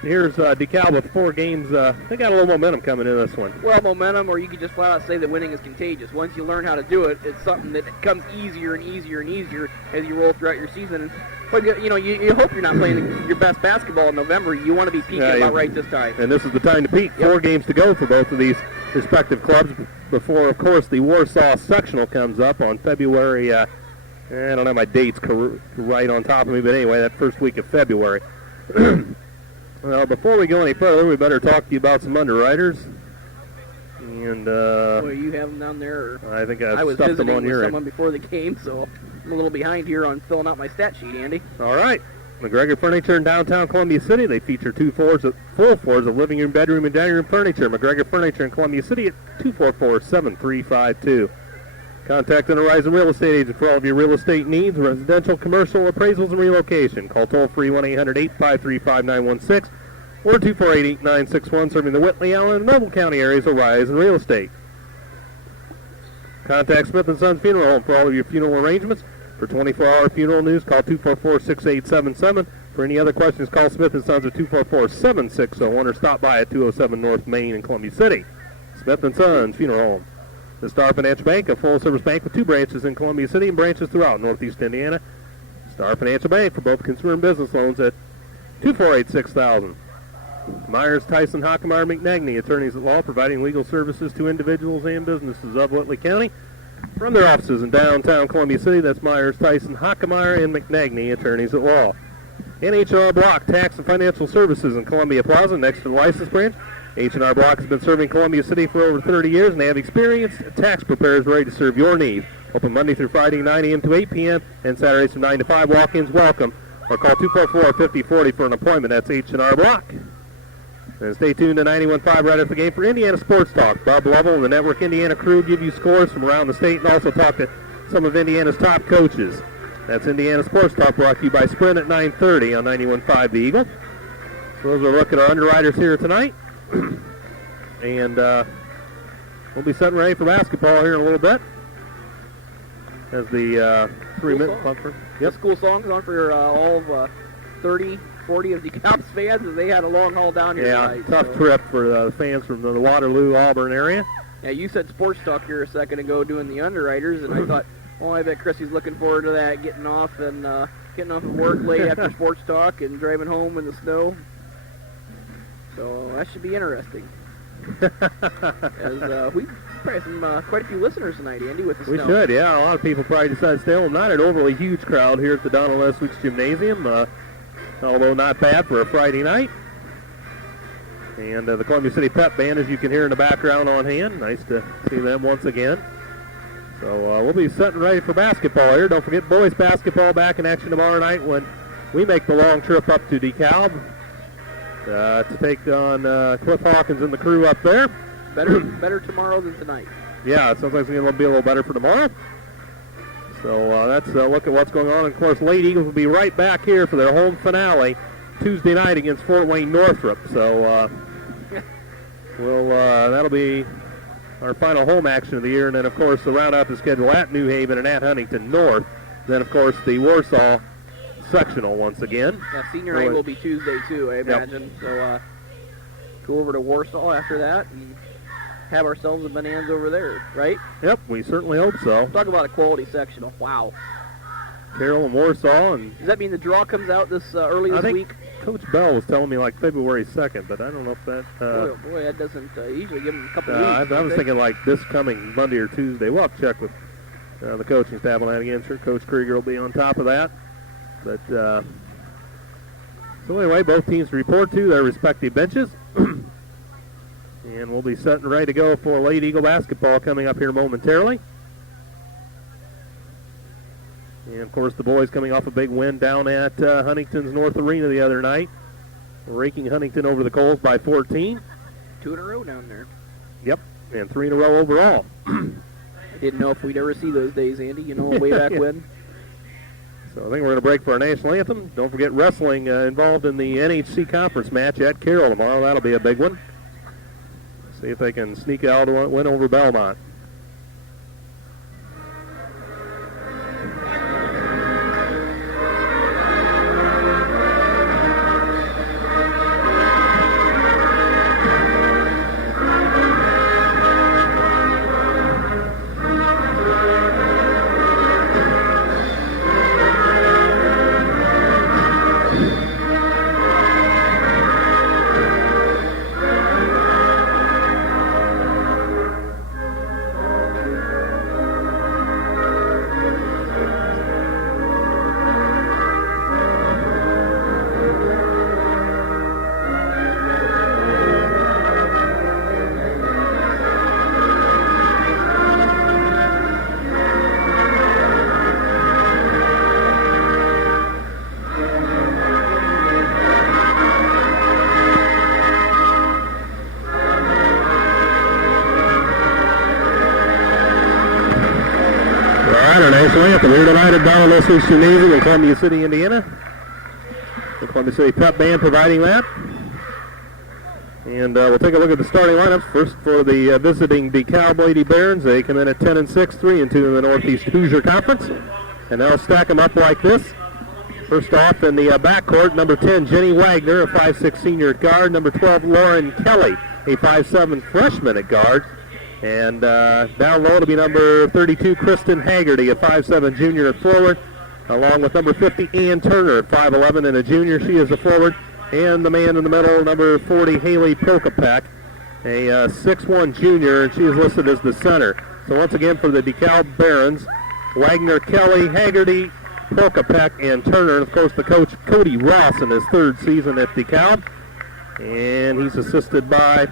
Here's DeKalb with 4 games. They got a little momentum coming in this one. Well, momentum, or you could just flat out say that winning is contagious. Once you learn how to do it, it's something that comes easier and easier and easier as you roll throughout your season. But you hope you're not playing your best basketball in November. You want to be peaking about right this time. And this is the time to peak. 4 games to go for both of these respective clubs before, of course, the Warsaw sectional comes up on February. I don't have my dates right on top of me, but anyway, that first week of February. Well, before we go any further, we better talk to you about some underwriters. And well, you have them down there? I think I've I was stuffed them on visiting here. with someone before the game, so I'm a little behind here on filling out my stat sheet, Andy. All right. McGregor Furniture in downtown Columbia City. They feature full floors of living room, bedroom, and dining room furniture. McGregor Furniture in Columbia City at 244-7352. Contact an Horizon Real Estate agent for all of your real estate needs, residential, commercial, appraisals, and relocation. Call toll-free 1-800-853-5916 or 248-8961, serving the Whitley, Allen, and Noble County areas of Horizon Real Estate. Contact Smith & Sons Funeral Home for all of your funeral arrangements. For 24-hour funeral news, call 244-6877. For any other questions, call Smith & Sons at 244-7601 or stop by at 207 North Main in Columbia City. Smith & Sons Funeral Home. The Star Financial Bank, a full-service bank with 2 branches in Columbia City and branches throughout Northeast Indiana. Star Financial Bank for both consumer and business loans at 248-6000. Myers, Tyson, Hockemeyer, McNagny, attorneys at law, providing legal services to individuals and businesses of Whitley County. From their offices in downtown Columbia City, that's Myers, Tyson, Hockemeyer, and McNagny, attorneys at law. H&R Block, tax and financial services in Columbia Plaza, next to the license branch. H&R Block has been serving Columbia City for over 30 years, and they have experienced tax preparers ready to serve your needs. Open Monday through Friday, 9 a.m. to 8 p.m., and Saturdays from 9 to 5. Walk-ins welcome. Or call 244-5040 for an appointment. That's H&R Block. And stay tuned to 91.5 right after the game for Indiana Sports Talk. Bob Lovell and the Network Indiana crew give you scores from around the state and also talk to some of Indiana's top coaches. That's Indiana Sports Talk, brought to you by Sprint at 9:30 on 91.5 The Eagle. So as we look at our underwriters here tonight. And we'll be setting ready for basketball here in a little bit. As the 3-minute bumper. Yep. School songs on for all of 30, 40 of DeKalb's fans, as they had a long haul down here tonight. Yeah, tough trip for the fans from the Waterloo, Auburn area. Yeah, you said sports talk here a second ago doing the underwriters, and I thought, well, I bet Chrissy's looking forward to that, getting off of work late after sports talk and driving home in the snow. So that should be interesting. As we probably have quite a few listeners tonight, Andy, with the snow. We should, yeah. A lot of people probably decided to stay home. Not an overly huge crowd here at the Donald S. Weeks Gymnasium, although not bad for a Friday night. And the Columbia City Pep Band, as you can hear in the background, on hand. Nice to see them once again. So we'll be setting ready for basketball here. Don't forget boys basketball back in action tomorrow night when we make the long trip up to DeKalb to take on Cliff Hawkins and the crew up there. Better tomorrow than tonight. Yeah, it sounds like it's going to be a little better for tomorrow. So that's a look at what's going on. And of course, Lady Eagles will be right back here for their home finale Tuesday night against Fort Wayne Northrop. So that'll be our final home action of the year. And then, of course, the round out the schedule at New Haven and at Huntington North. Then, of course, the Warsaw sectional once again. Yeah, senior night will be Tuesday, too, I imagine. Yep. So go over to Warsaw after that and have ourselves a bonanza over there, right? Yep, we certainly hope so. Talk about a quality sectional. Wow. Carroll and Warsaw. And does that mean the draw comes out this early this week? Coach Bell was telling me like February 2nd, but I don't know if that... boy, that doesn't usually give them a couple weeks. I was thinking like this coming Monday or Tuesday. We'll have to check with the coaching staff on that again. Sure, Coach Krieger will be on top of that. But so anyway, both teams report to their respective benches. And we'll be set and ready to go for Late Eagle basketball coming up here momentarily. And, of course, the boys coming off a big win down at Huntington's North Arena the other night, raking Huntington over the coals by 14. 2 in a row down there. Yep, and 3 in a row overall. I didn't know if we'd ever see those days, Andy, way back when. So I think we're going to break for our national anthem. Don't forget wrestling involved in the NHC conference match at Carroll tomorrow. That'll be a big one. See if they can sneak out a win over Belmont. Welcome here tonight at Donald Essex Gymnasium in Columbia City, Indiana. The Columbia City Pep Band providing that. And we'll take a look at the starting lineups. First for the visiting DeKalb Lady Barons. They come in at 10-6, 3-2 in the Northeast Hoosier Conference. And they'll stack them up like this. First off in the backcourt, number 10, Jenny Wagner, a 5'6 senior at guard. Number 12, Lauren Kelly, a 5'7 freshman at guard. And down low to be number 32, Kristen Haggerty, a 5'7 junior at forward, along with number 50, Ann Turner, at 5'11 and a junior. She is a forward. And the man in the middle, number 40, Haley Prokopek, a 6'1 junior, and she is listed as the center. So once again for the DeKalb Barons, Wagner, Kelly, Haggerty, Prokopek, and Turner. And of course the coach, Cody Ross, in his third season at DeKalb. And he's assisted by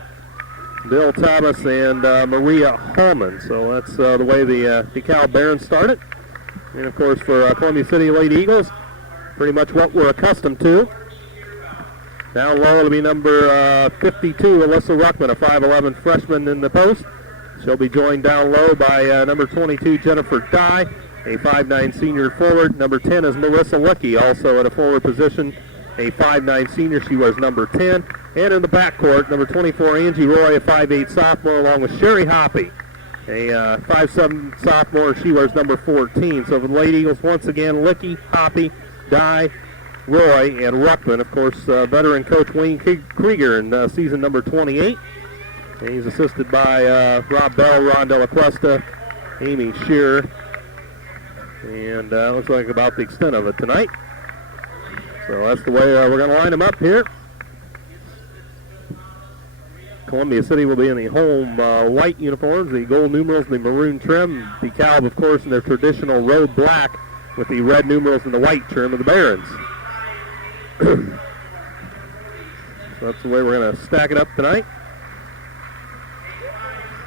Bill Thomas and Maria Hallman. So that's the way the DeKalb Barons started. And of course for Columbia City Lady Eagles, pretty much what we're accustomed to. Down low will be number 52, Alyssa Ruckman, a 5'11 freshman in the post. She'll be joined down low by number 22, Jennifer Dye, a 5'9 senior forward. Number 10 is Marissa Licky, also at a forward position, a 5'9 senior. She wears number 10. And in the backcourt, number 24, Angie Roy, a 5'8 sophomore, along with Sherry Hoppy, a 5'7 sophomore. She wears number 14. So for the Lady Eagles, once again, Licky, Hoppy, Dye, Roy, and Ruckman. Of course, veteran coach Wayne Krieger in season number 28. And he's assisted by Rob Bell, Ron Della Cuesta, Amy Shearer. And looks like about the extent of it tonight. So that's the way we're going to line them up here. Columbia City will be in the home white uniforms, the gold numerals, the maroon trim. DeKalb, of course, in their traditional road black with the red numerals and the white trim of the Barons. So that's the way we're going to stack it up tonight.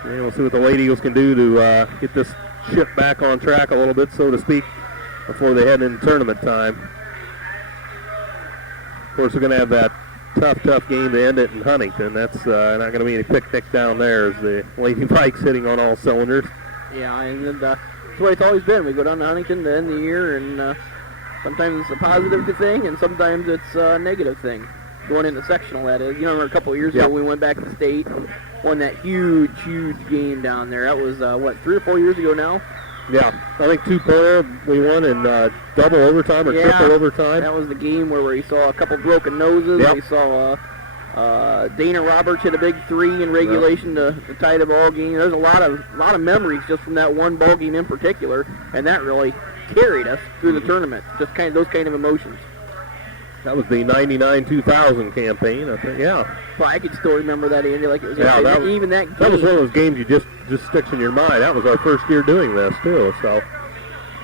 And we'll see what the Lady Eagles can do to get this ship back on track a little bit, so to speak, before they head into tournament time. Of course, we're going to have that tough game to end it in Huntington. That's not going to be any picnic down there as the Lady Vikes hitting on all cylinders. Yeah, and that's the way it's always been. We go down to Huntington to end the year, and sometimes it's a positive thing, and sometimes it's a negative thing. Going into sectional, that is. You know, a couple of years ago, we went back to state and won that huge game down there. That was, 3 or 4 years ago now? Yeah, I think 2-0 we won in double overtime or triple overtime. That was the game where we saw a couple broken noses. Yep. We saw Dana Roberts hit a big 3 in regulation to tie the ball game. There's a lot of memories just from that one ball game in particular, and that really carried us through the tournament. Just those kind of emotions. That was the 99-2000 campaign, I think. Yeah. Well, I can still remember that, Andy, like it was even that game. That was one of those games you just sticks in your mind. That was our first year doing this too, so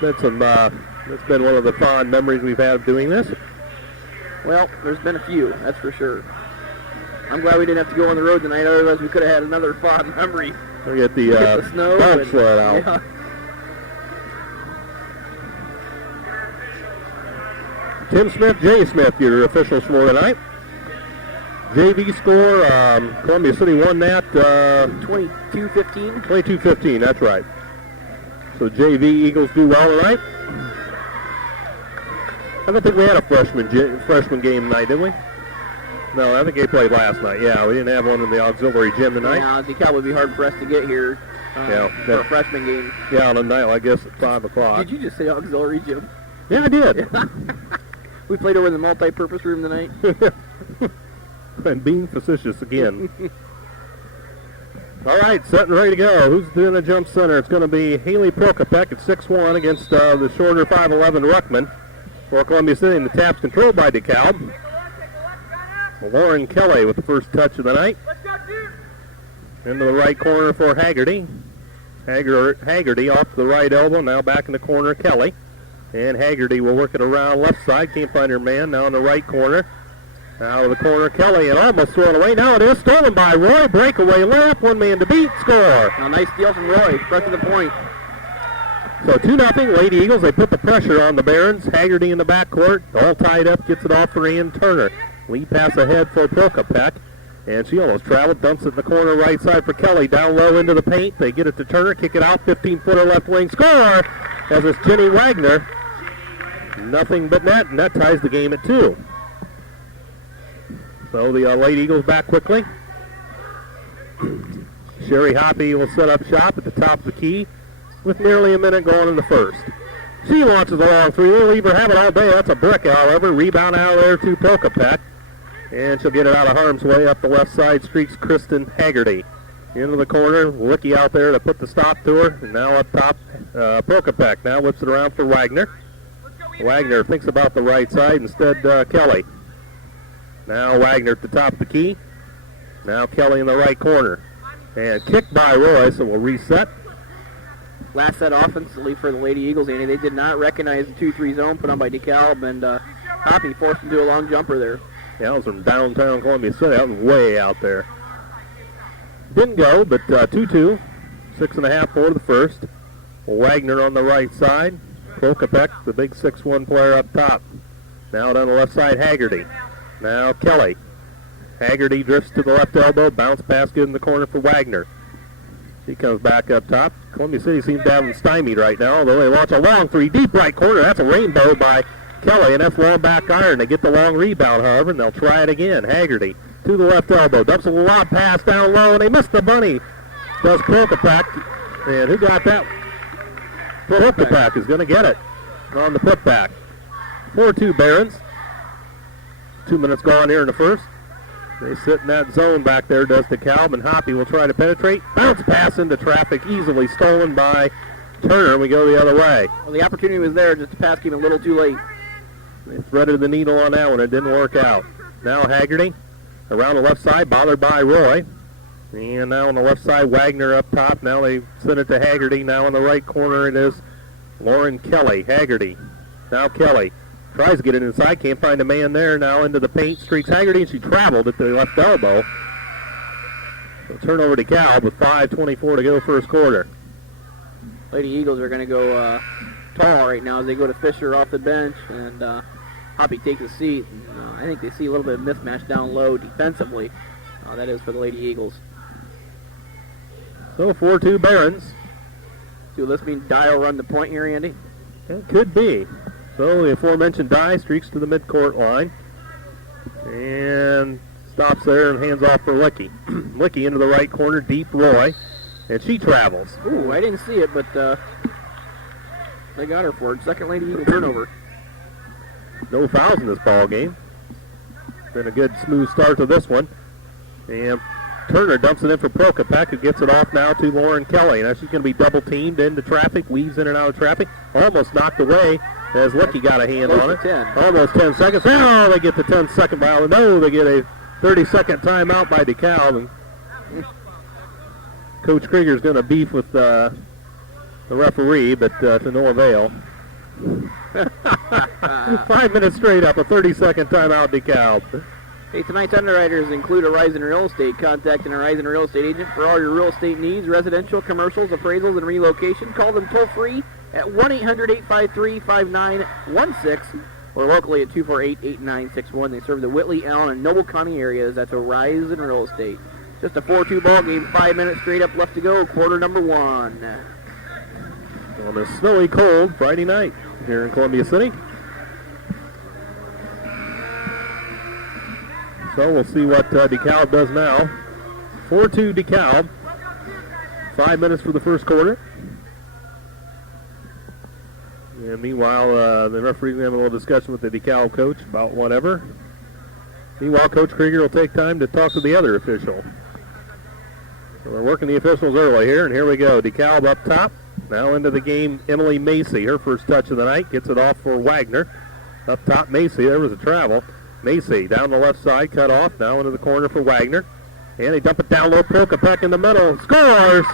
that's been one of the fond memories we've had of doing this. Well, there's been a few, that's for sure. I'm glad we didn't have to go on the road tonight, otherwise we could have had another fond memory. We'll get the snow bounce sled out. Yeah. Tim Smith, Jay Smith, your officials for tonight. JV score, Columbia City won that 22-15. 22-15, that's right. So JV Eagles do well tonight. I don't think we had a freshman game tonight, did we? No, I think they played last night. Yeah, we didn't have one in the auxiliary gym tonight. Yeah, DeKalb would be hard for us to get here for a freshman game. Yeah, on a night, I guess, at 5 o'clock. Did you just say auxiliary gym? Yeah, I did. We played over in the multi-purpose room tonight. And being facetious again. All right, set and ready to go. Who's doing the jump center? It's going to be Haley Prokopek at 6'1" against the shorter 5'11" Ruckman for Columbia City. And the tap's controlled by DeKalb. Lauren Kelly with the first touch of the night. Into the right corner for Haggerty. Haggerty off to the right elbow. Now back in the corner, Kelly. And Haggerty will work it around left side. Can't find her man. Now in the right corner. Out of the corner, Kelly, and almost thrown away. Now it is stolen by Roy. Breakaway layup. One man to beat. Score. Now nice steal from Roy. Pressing the point. So 2-0. Lady Eagles. They put the pressure on the Barons. Haggerty in the backcourt. All tied up. Gets it off for Ann Turner. Lead pass ahead for Prokopek. And she almost traveled. Dumps it in the corner right side for Kelly. Down low into the paint. They get it to Turner. Kick it out. 15-footer left wing. Score. as it's Jenny Wagner. Nothing but net, and that ties the game at 2. So the Lady Eagles back quickly. Sherry Hoppy will set up shop at the top of the key with nearly a minute going in the first. She launches a long three. We'll leave her have it all day. That's a brick, however. Rebound out there to Prokopek. And she'll get it out of harm's way. Up the left side streaks Kristen Haggerty. Into the corner. Licky out there to put the stop to her. And now up top, Prokopek. Now whips it around for Wagner. Wagner thinks about the right side. Instead, Kelly. Now Wagner at the top of the key. Now Kelly in the right corner. And kicked by Roy, so we'll reset. Last set offensively for the Lady Eagles, Andy. They did not recognize the 2-3 zone put on by DeKalb, and Hoppy forced him to do a long jumper there. Yeah, that was from downtown Columbia City. That was way out there. Didn't go, but 2-2. 6.5 for the first. Wagner on the right side. Prokopek, the big 6'1 player up top. Now down the left side, Haggerty. Now Kelly. Haggerty drifts to the left elbow. Bounce pass good in the corner for Wagner. He comes back up top. Columbia City seems to have them stymied right now, although they launch a long three. Deep right corner. That's a rainbow by Kelly, and that's long back iron. They get the long rebound, however, and they'll try it again. Haggerty to the left elbow. Dumps a lob pass down low, and they missed the bunny. Does Prokopek. And who got that? Prokopek is going to get it on the putback. 4-2 Barons. 2 minutes gone here in the first. They sit in that zone back there, does DeKalb, and Hoppy will try to penetrate. Bounce pass into traffic, easily stolen by Turner. We go the other way. Well, the opportunity was there, just the pass came a little too late. They threaded the needle on that one. It didn't work out. Now Haggerty around the left side, bothered by Roy. And now on the left side, Wagner up top. Now they send it to Haggerty. Now in the right corner it is Lauren Kelly. Haggerty. Now Kelly. Tries to get it inside, can't find a man there. Now into the paint, streaks Haggerty, and she traveled at the left elbow. So turnover to DeKalb with 5:24 to go first quarter. Lady Eagles are going to go tall right now as they go to Fisher off the bench, and Hoppy takes a seat. And, I think they see a little bit of mismatch down low defensively. That is for the Lady Eagles. So 4-2 Barons. Do this mean Dial run the point here, Andy? It could be. So the aforementioned Dye streaks to the midcourt line and stops there and hands off for Licky. Licky into the right corner, deep Roy, and she travels. Ooh, I didn't see it, but they got her for it. Second Lady Eagle turnover. No fouls in this ball game. Been a good smooth start to this one. And Turner dumps it in for Prokopek, who gets it off now to Lauren Kelly. Now she's going to be double teamed into traffic, weaves in and out of traffic, almost knocked away. As Licky got a hand on it. 10. Almost 10 seconds. Oh, they get the 10-second violation. No, they get a 30-second timeout by DeKalb. And Coach Krieger's going to beef with the referee, but to no avail. 5 minutes straight up, a 30-second timeout, DeKalb. Hey, tonight's underwriters include Horizon Real Estate. Contact an Horizon Real Estate agent for all your real estate needs, residential, commercials, appraisals, and relocation. Call them toll-free at 1-800-853-5916 or locally at 248-8961. They serve the Whitley, Allen, and Noble County areas. That's Horizon Real Estate. Just a 4-2 ball game, 5 minutes straight up left to go, quarter number 1. On a snowy, cold Friday night here in Columbia City. So we'll see what DeKalb does now. 4-2 DeKalb. 5 minutes for the first quarter. And meanwhile, the referee's going to have a little discussion with the DeKalb coach about whatever. Meanwhile, Coach Krieger will take time to talk to the other official. So we're working the officials early here, and here we go. DeKalb up top. Now into the game, Emily Macy. Her first touch of the night. Gets it off for Wagner. Up top, Macy. There was a travel. Macy down the left side, cut off. Now into the corner for Wagner. And they dump it down low. Prokopek in the middle. Scores!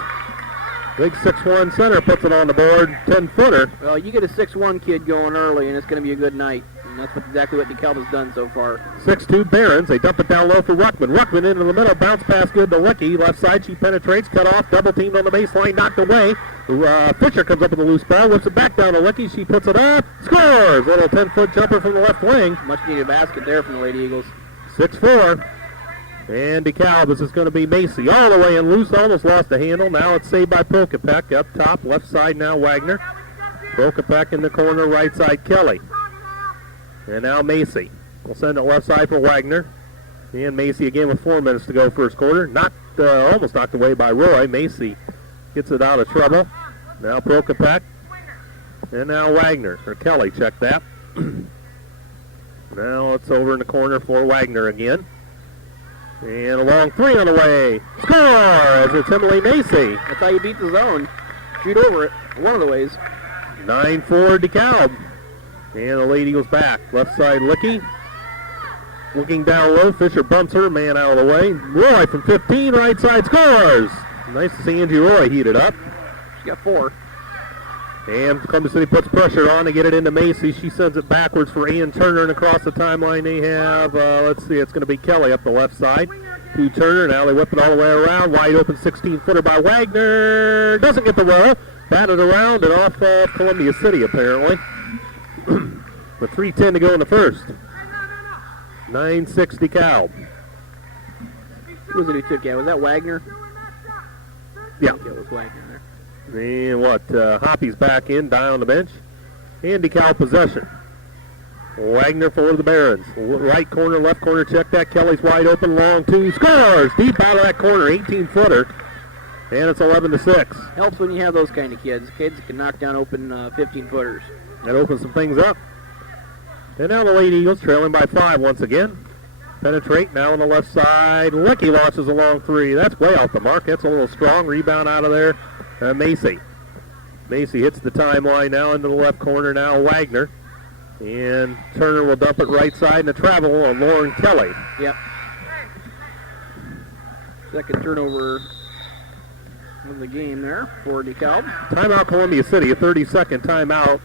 Big 6'1 center puts it on the board. 10-footer. Well, you get a 6'1 kid going early, and it's going to be a good night. And that's exactly what DeKalb has done so far. 6'2 Barons. They dump it down low for Ruckman. Ruckman into the middle. Bounce pass good to Licky. Left side, she penetrates. Cut off. Double teamed on the baseline. Knocked away. Fisher comes up with a loose ball. Whips it back down to Licky. She puts it up. Scores! Little 10-foot jumper from the left wing. Much needed basket there from the Lady Eagles. 6-4. And DeKalb, this is going to be Macy. All the way in loose. Almost lost the handle. Now it's saved by Prokopek. Up top. Left side now Wagner. Prokopek in the corner, right side, Kelly. And now Macy. We'll send it left side for Wagner. And Macy again with 4 minutes to go first quarter. Almost knocked away by Roy. Macy gets it out of trouble. Now Prokopek. And now Wagner, or Kelly, check that. Now it's over in the corner for Wagner again. And a long three on the way. Score as it's Emily Macy. That's how you beat the zone. Shoot over it, one of the ways. 9-4 DeKalb. And the Lady Eagles back. Left side Licky. Looking down low, Fisher bumps her man out of the way. Roy from 15, right side scores. Nice to see Angie Roy heat it up. She got 4. And Columbia City puts pressure on to get it into Macy. She sends it backwards for Ian Turner, and across the timeline they have, let's see, it's going to be Kelly up the left side to Turner. Now they whip it all the way around. Wide open 16-footer by Wagner. Doesn't get the roll. Batted around and off of Columbia City, apparently. With 3:10 to go in the first. 9-6 DeKalb. Who was it who took it? Was that Wagner? Yeah. It was Wagner there. And Hoppy's back in, down on the bench. And DeKalb possession. Wagner for the Barons. Right corner, left corner, check that. Kelly's wide open, long two, scores! Deep out of that corner, 18-footer. And it's 11-6. Helps when you have those kind of kids. Kids that can knock down open 15-footers. That opens some things up. And now the Lady Eagles trailing by 5 once again. Penetrate now on the left side. Licky launches a long three. That's way off the mark. That's a little strong. Rebound out of there. Macy. Macy hits the timeline now into the left corner. Now Wagner. And Turner will dump it right side and a travel on Lauren Kelly. Yep. Second turnover of the game there for DeKalb. Timeout Columbia City. A 30-second timeout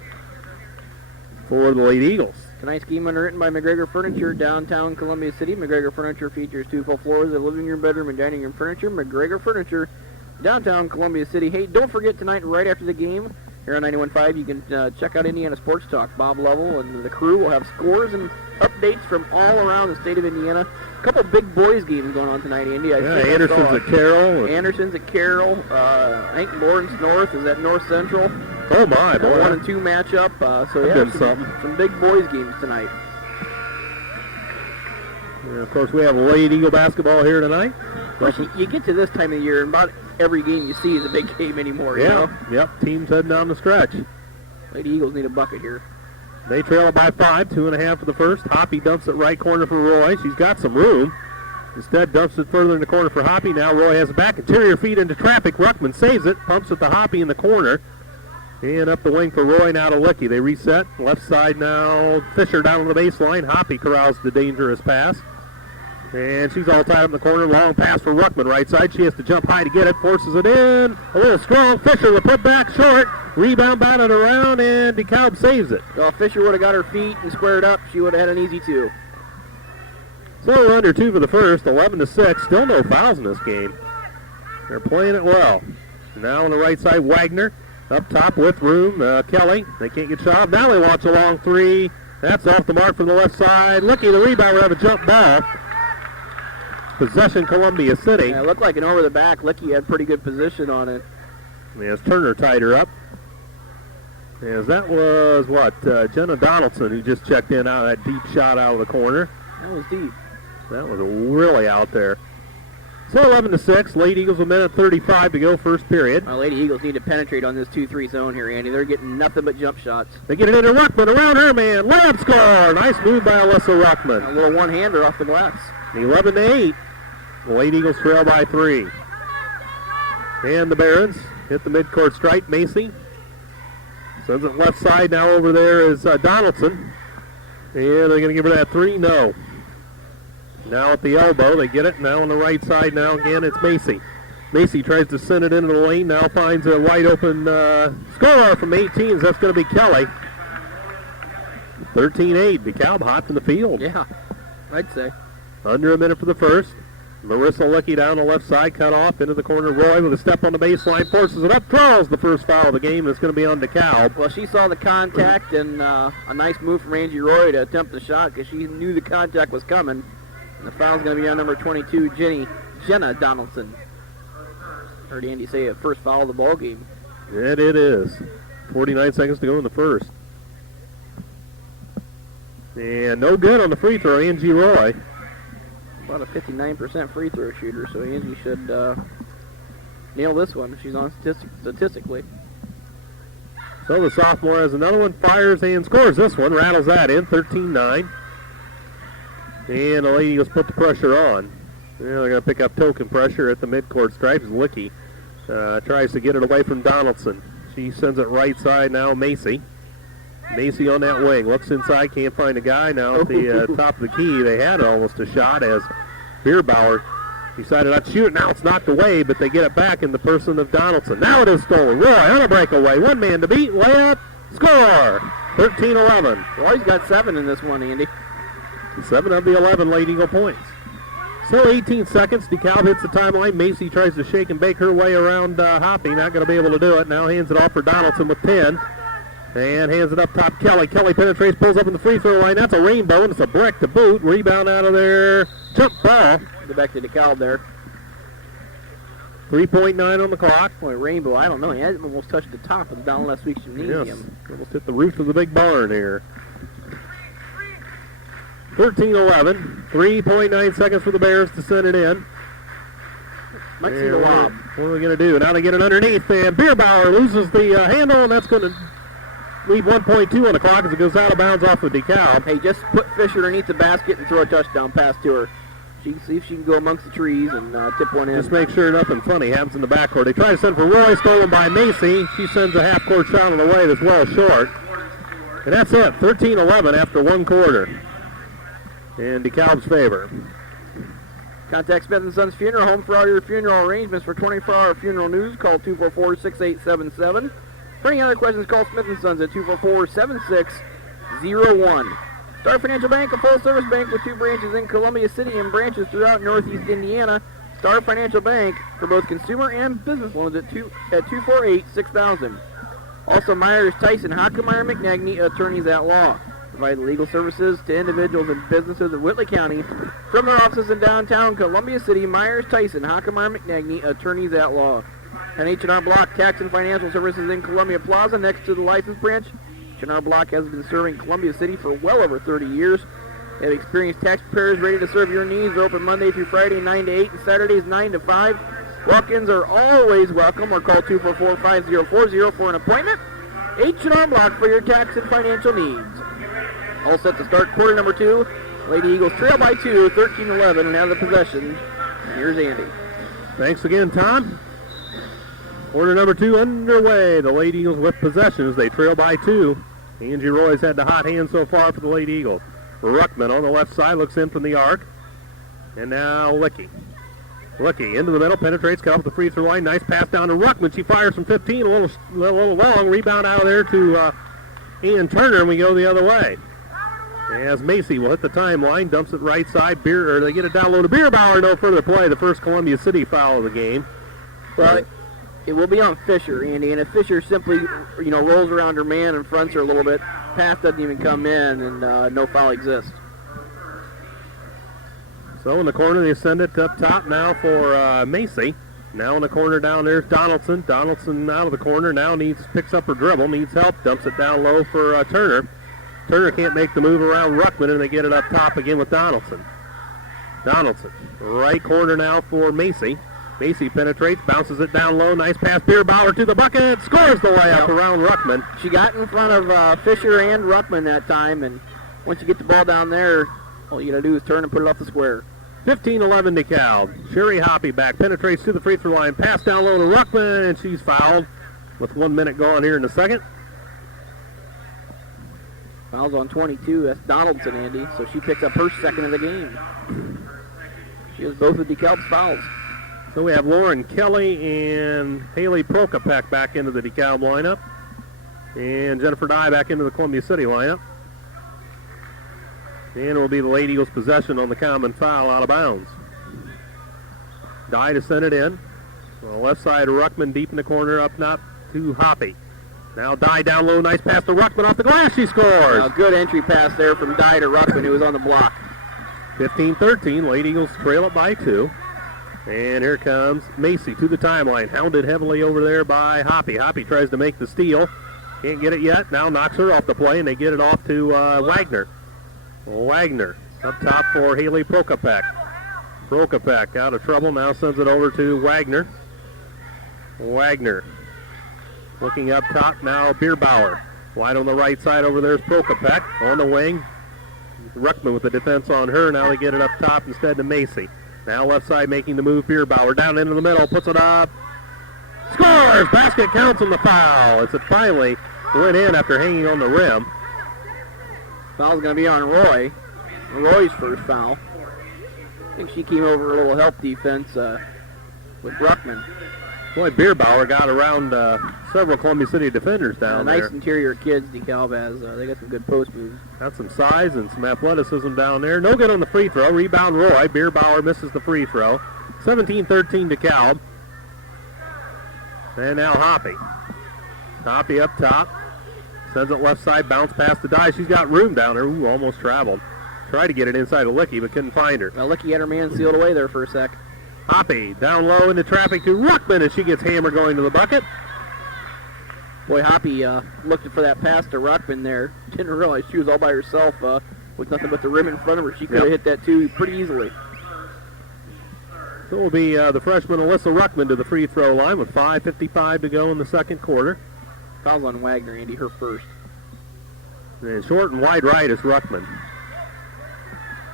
for the Lady Eagles. Tonight's game underwritten by McGregor Furniture, downtown Columbia City. McGregor Furniture features 2 full floors, a living room, bedroom, and dining room furniture. McGregor Furniture, downtown Columbia City. Hey, don't forget tonight, right after the game, here on 91.5, you can check out Indiana Sports Talk. Bob Lovell and the crew will have scores and updates from all around the state of Indiana. A couple big boys games going on tonight, Andy. Anderson's at Carroll. Anderson's at Carroll. I think Lawrence North is at North Central. Oh my, boy. 1 and 2 matchup. So yeah, some big boys games tonight. And of course, we have Lady Eagle basketball here tonight. Of course, you get to this time of the year, and about every game you see is a big game anymore. Yeah, you know? Yep. Teams heading down the stretch. Lady Eagles need a bucket here. They trail it by 5, 2.5 for the first. Hoppy dumps it right corner for Roy. She's got some room. Instead, dumps it further in the corner for Hoppy. Now Roy has it back. Interior feed into traffic. Ruckman saves it. Pumps it to Hoppy in the corner. And up the wing for Roy, now to Licky. They reset. Left side now. Fisher down on the baseline. Hoppy corrals the dangerous pass. And she's all tied up in the corner. Long pass for Ruckman, right side. She has to jump high to get it. Forces it in. A little strong. Fisher will put back short. Rebound batted around, and DeKalb saves it. Well, if Fisher would have got her feet and squared up, she would have had an easy 2. So we're under 2 for the first. 11-6. Still no fouls in this game. They're playing it well. Now on the right side, Wagner. Up top with room, Kelly. They can't get shot. Now they launch a long three. That's off the mark from the left side. Licky, the rebound, will have a jump ball. Possession, Columbia City. Yeah, it looked like an over the back. Licky had pretty good position on it. As Turner tied her up. As that was, Jenna Donaldson who just checked in out of that deep shot out of the corner. That was deep. That was really out there. So 11-6, Lady Eagles 1:35 to go first period. Well, Lady Eagles need to penetrate on this 2-3 zone here, Andy. They're getting nothing but jump shots. They get it into Ruckman, around her man, layup score! Nice move by Alyssa Ruckman. A little one-hander off the glass. 11-8, the Lady Eagles trail by 3. And the Barons hit the midcourt stripe, Macy. Sends it left side, now over there is Donaldson. And they're going to give her that 3, no. Now at the elbow, they get it. Now on the right side, now again, it's Macy. Macy tries to send it into the lane, now finds a wide open scorer from 18. That's going to be Kelly. 13-8, DeKalb hot in the field. Yeah, I'd say. Under a minute for the first. Marissa Licky down the left side, cut off into the corner. Roy with a step on the baseline, forces it up, draws the first foul of the game. It's going to be on DeKalb. Well, she saw the contact and a nice move from Angie Roy to attempt the shot because she knew the contact was coming. And the foul's going to be on number 22, Jenna Donaldson. Heard Andy say a first foul of the ball game. And it is. 49 seconds to go in the first. And no good on the free throw, Angie Roy. About a 59% free throw shooter, so Angie should nail this one if she's on statistically. So the sophomore has another one, fires and scores this one, rattles that in, 13-9. And the Lady Eagles put the pressure on. Yeah, they're going to pick up token pressure at the midcourt stripes. Licky tries to get it away from Donaldson. She sends it right side now, Macy. Macy on that wing, looks inside, can't find a guy. Now at the top of the key, they had almost a shot as Bierbauer decided not to shoot it. Now it's knocked away, but they get it back in the person of Donaldson. Now it is stolen. Roy on a breakaway, one man to beat, layup, score! 13-11. Roy's got 7 in this one, Andy. 7 of the 11 Lady Eagle points. Still 18 seconds. DeKalb hits the timeline. Macy tries to shake and bake her way around Hoppy. Not going to be able to do it. Now hands it off for Donaldson with 10. And hands it up top Kelly. Kelly penetrates, pulls up in the free throw line. That's a rainbow, and it's a brick to boot. Rebound out of there. Jump ball. Go back to DeKalb there. 3.9 on the clock. Boy, rainbow, I don't know. He hasn't almost touched the top of the down last week's gymnasium. Yes, almost hit the roof of the big barn here. 13-11. 3.9 seconds for the Bears to send it in. Might see the lob. What are we going to do? Now they get it underneath, and Bierbauer loses the handle, and that's going to leave 1.2 on the clock as it goes out of bounds off of DeKalb. Hey, just put Fisher underneath the basket and throw a touchdown pass to her. She can see if she can go amongst the trees and tip one in. Just make sure nothing funny happens in the backcourt. They try to send for Roy, stolen by Macy. She sends a half-court shot on the way that's well short. And that's it, 13-11 after one quarter in DeKalb's favor. Contact Smith & Sons Funeral Home for all your funeral arrangements. For 24-hour funeral news, call 244-6877. For any other questions, call Smith & Sons at 244-7601. Star Financial Bank, a full-service bank with 2 branches in Columbia City and branches throughout Northeast Indiana. Star Financial Bank for both consumer and business loans at 248-6000. Also, Myers Tyson, Hockemeyer McNagny, attorneys at law. Provide legal services to individuals and businesses in Whitley County. From their offices in downtown Columbia City, Myers Tyson, Hockemeyer McNagny, attorneys at law. An H&R Block Tax and Financial Services in Columbia Plaza next to the license branch. H&R Block has been serving Columbia City for well over 30 years. They have experienced tax preparers ready to serve your needs. They're open Monday through Friday 9 to 8 and Saturdays 9 to 5. Walk-ins are always welcome or call 244-5040 for an appointment. H&R Block for your tax and financial needs. All set to start quarter number 2. Lady Eagles trail by 2, 13-11, and have the possession. Here's Andy. Thanks again, Tom. Quarter number 2 underway. The Lady Eagles with possession as they trail by 2. Angie Roy's had the hot hand so far for the Lady Eagles. Ruckman on the left side looks in from the arc. And now Licky. Licky into the middle, penetrates, comes up the free throw line. Nice pass down to Ruckman. She fires from 15, a little long. Rebound out of there to Ian Turner, and we go the other way. As Macy will hit the timeline, dumps it right side. They get it down low to Bierbauer. No further play. The first Columbia City foul of the game. Well, it will be on Fisher, Andy, and if Fisher simply, rolls around her man and fronts her a little bit, pass doesn't even come in, and no foul exists. So in the corner, they send it up top now for Macy. Now in the corner down there's Donaldson. Donaldson out of the corner now picks up her dribble, needs help, dumps it down low for Turner. Turner can't make the move around Ruckman, and they get it up top again with Donaldson. Donaldson, right corner now for Macy. Macy penetrates, bounces it down low. Nice pass, Bierbauer to the bucket, scores the layup around Ruckman. She got in front of Fisher and Ruckman that time, and once you get the ball down there, all you got to do is turn and put it off the square. 15-11 DeKalb. Sherry Hoppy back, penetrates to the free throw line, pass down low to Ruckman, and she's fouled with 1 minute gone here in the second. Fouls on 22. That's Donaldson, Andy. So she picks up her second of the game. She has both of DeKalb's fouls. So we have Lauren Kelly and Haley Prokopek back into the DeKalb lineup. And Jennifer Dye back into the Columbia City lineup. And it will be the Lady Eagles' possession on the common foul out of bounds. Dye to send it in. On the left side, Ruckman deep in the corner, up not to Hoppy. Now Dye down low, nice pass to Ruckman off the glass, she scores! A good entry pass there from Dye to Ruckman, who was on the block. 15-13, Lady Eagles trail it by 2. And here comes Macy to the timeline, hounded heavily over there by Hoppy. Hoppy tries to make the steal. Can't get it yet. Now knocks her off the play, and they get it off to Wagner. Wagner up top for Haley Prokopek. Prokopek out of trouble. Now sends it over to Wagner. Wagner looking up top now. Bierbauer wide on the right side over there's Prokopek on the wing. Ruckman with the defense on her. Now they get it up top instead to Macy. Now left side making the move. Bierbauer down into the middle, puts it up. Scores! Basket counts on the foul. As it finally went in after hanging on the rim. Foul's going to be on Roy. Roy's first foul. I think she came over a little help defense with Ruckman. Boy, Bierbauer got around several Columbia City defenders down there. Nice interior kids DeKalb has. They got some good post moves. Got some size and some athleticism down there. No good on the free throw. Rebound Roy. Bierbauer misses the free throw. 17-13 DeKalb. And now Hoppy. Hoppy up top. Sends it left side. Bounce past the die. She's got room down there. Ooh, almost traveled. Tried to get it inside of Licky, but couldn't find her. Well, Licky had her man sealed away there for a sec. Hoppy down low into traffic to Ruckman as she gets hammered going to the bucket. Boy, Hoppy looked for that pass to Ruckman there. Didn't realize she was all by herself with nothing but the rim in front of her. She could have hit that too pretty easily. So it will be the freshman Alyssa Ruckman to the free throw line with 5:55 to go in the second quarter. Foul's on Wagner, Andy, her first. And short and wide right is Ruckman.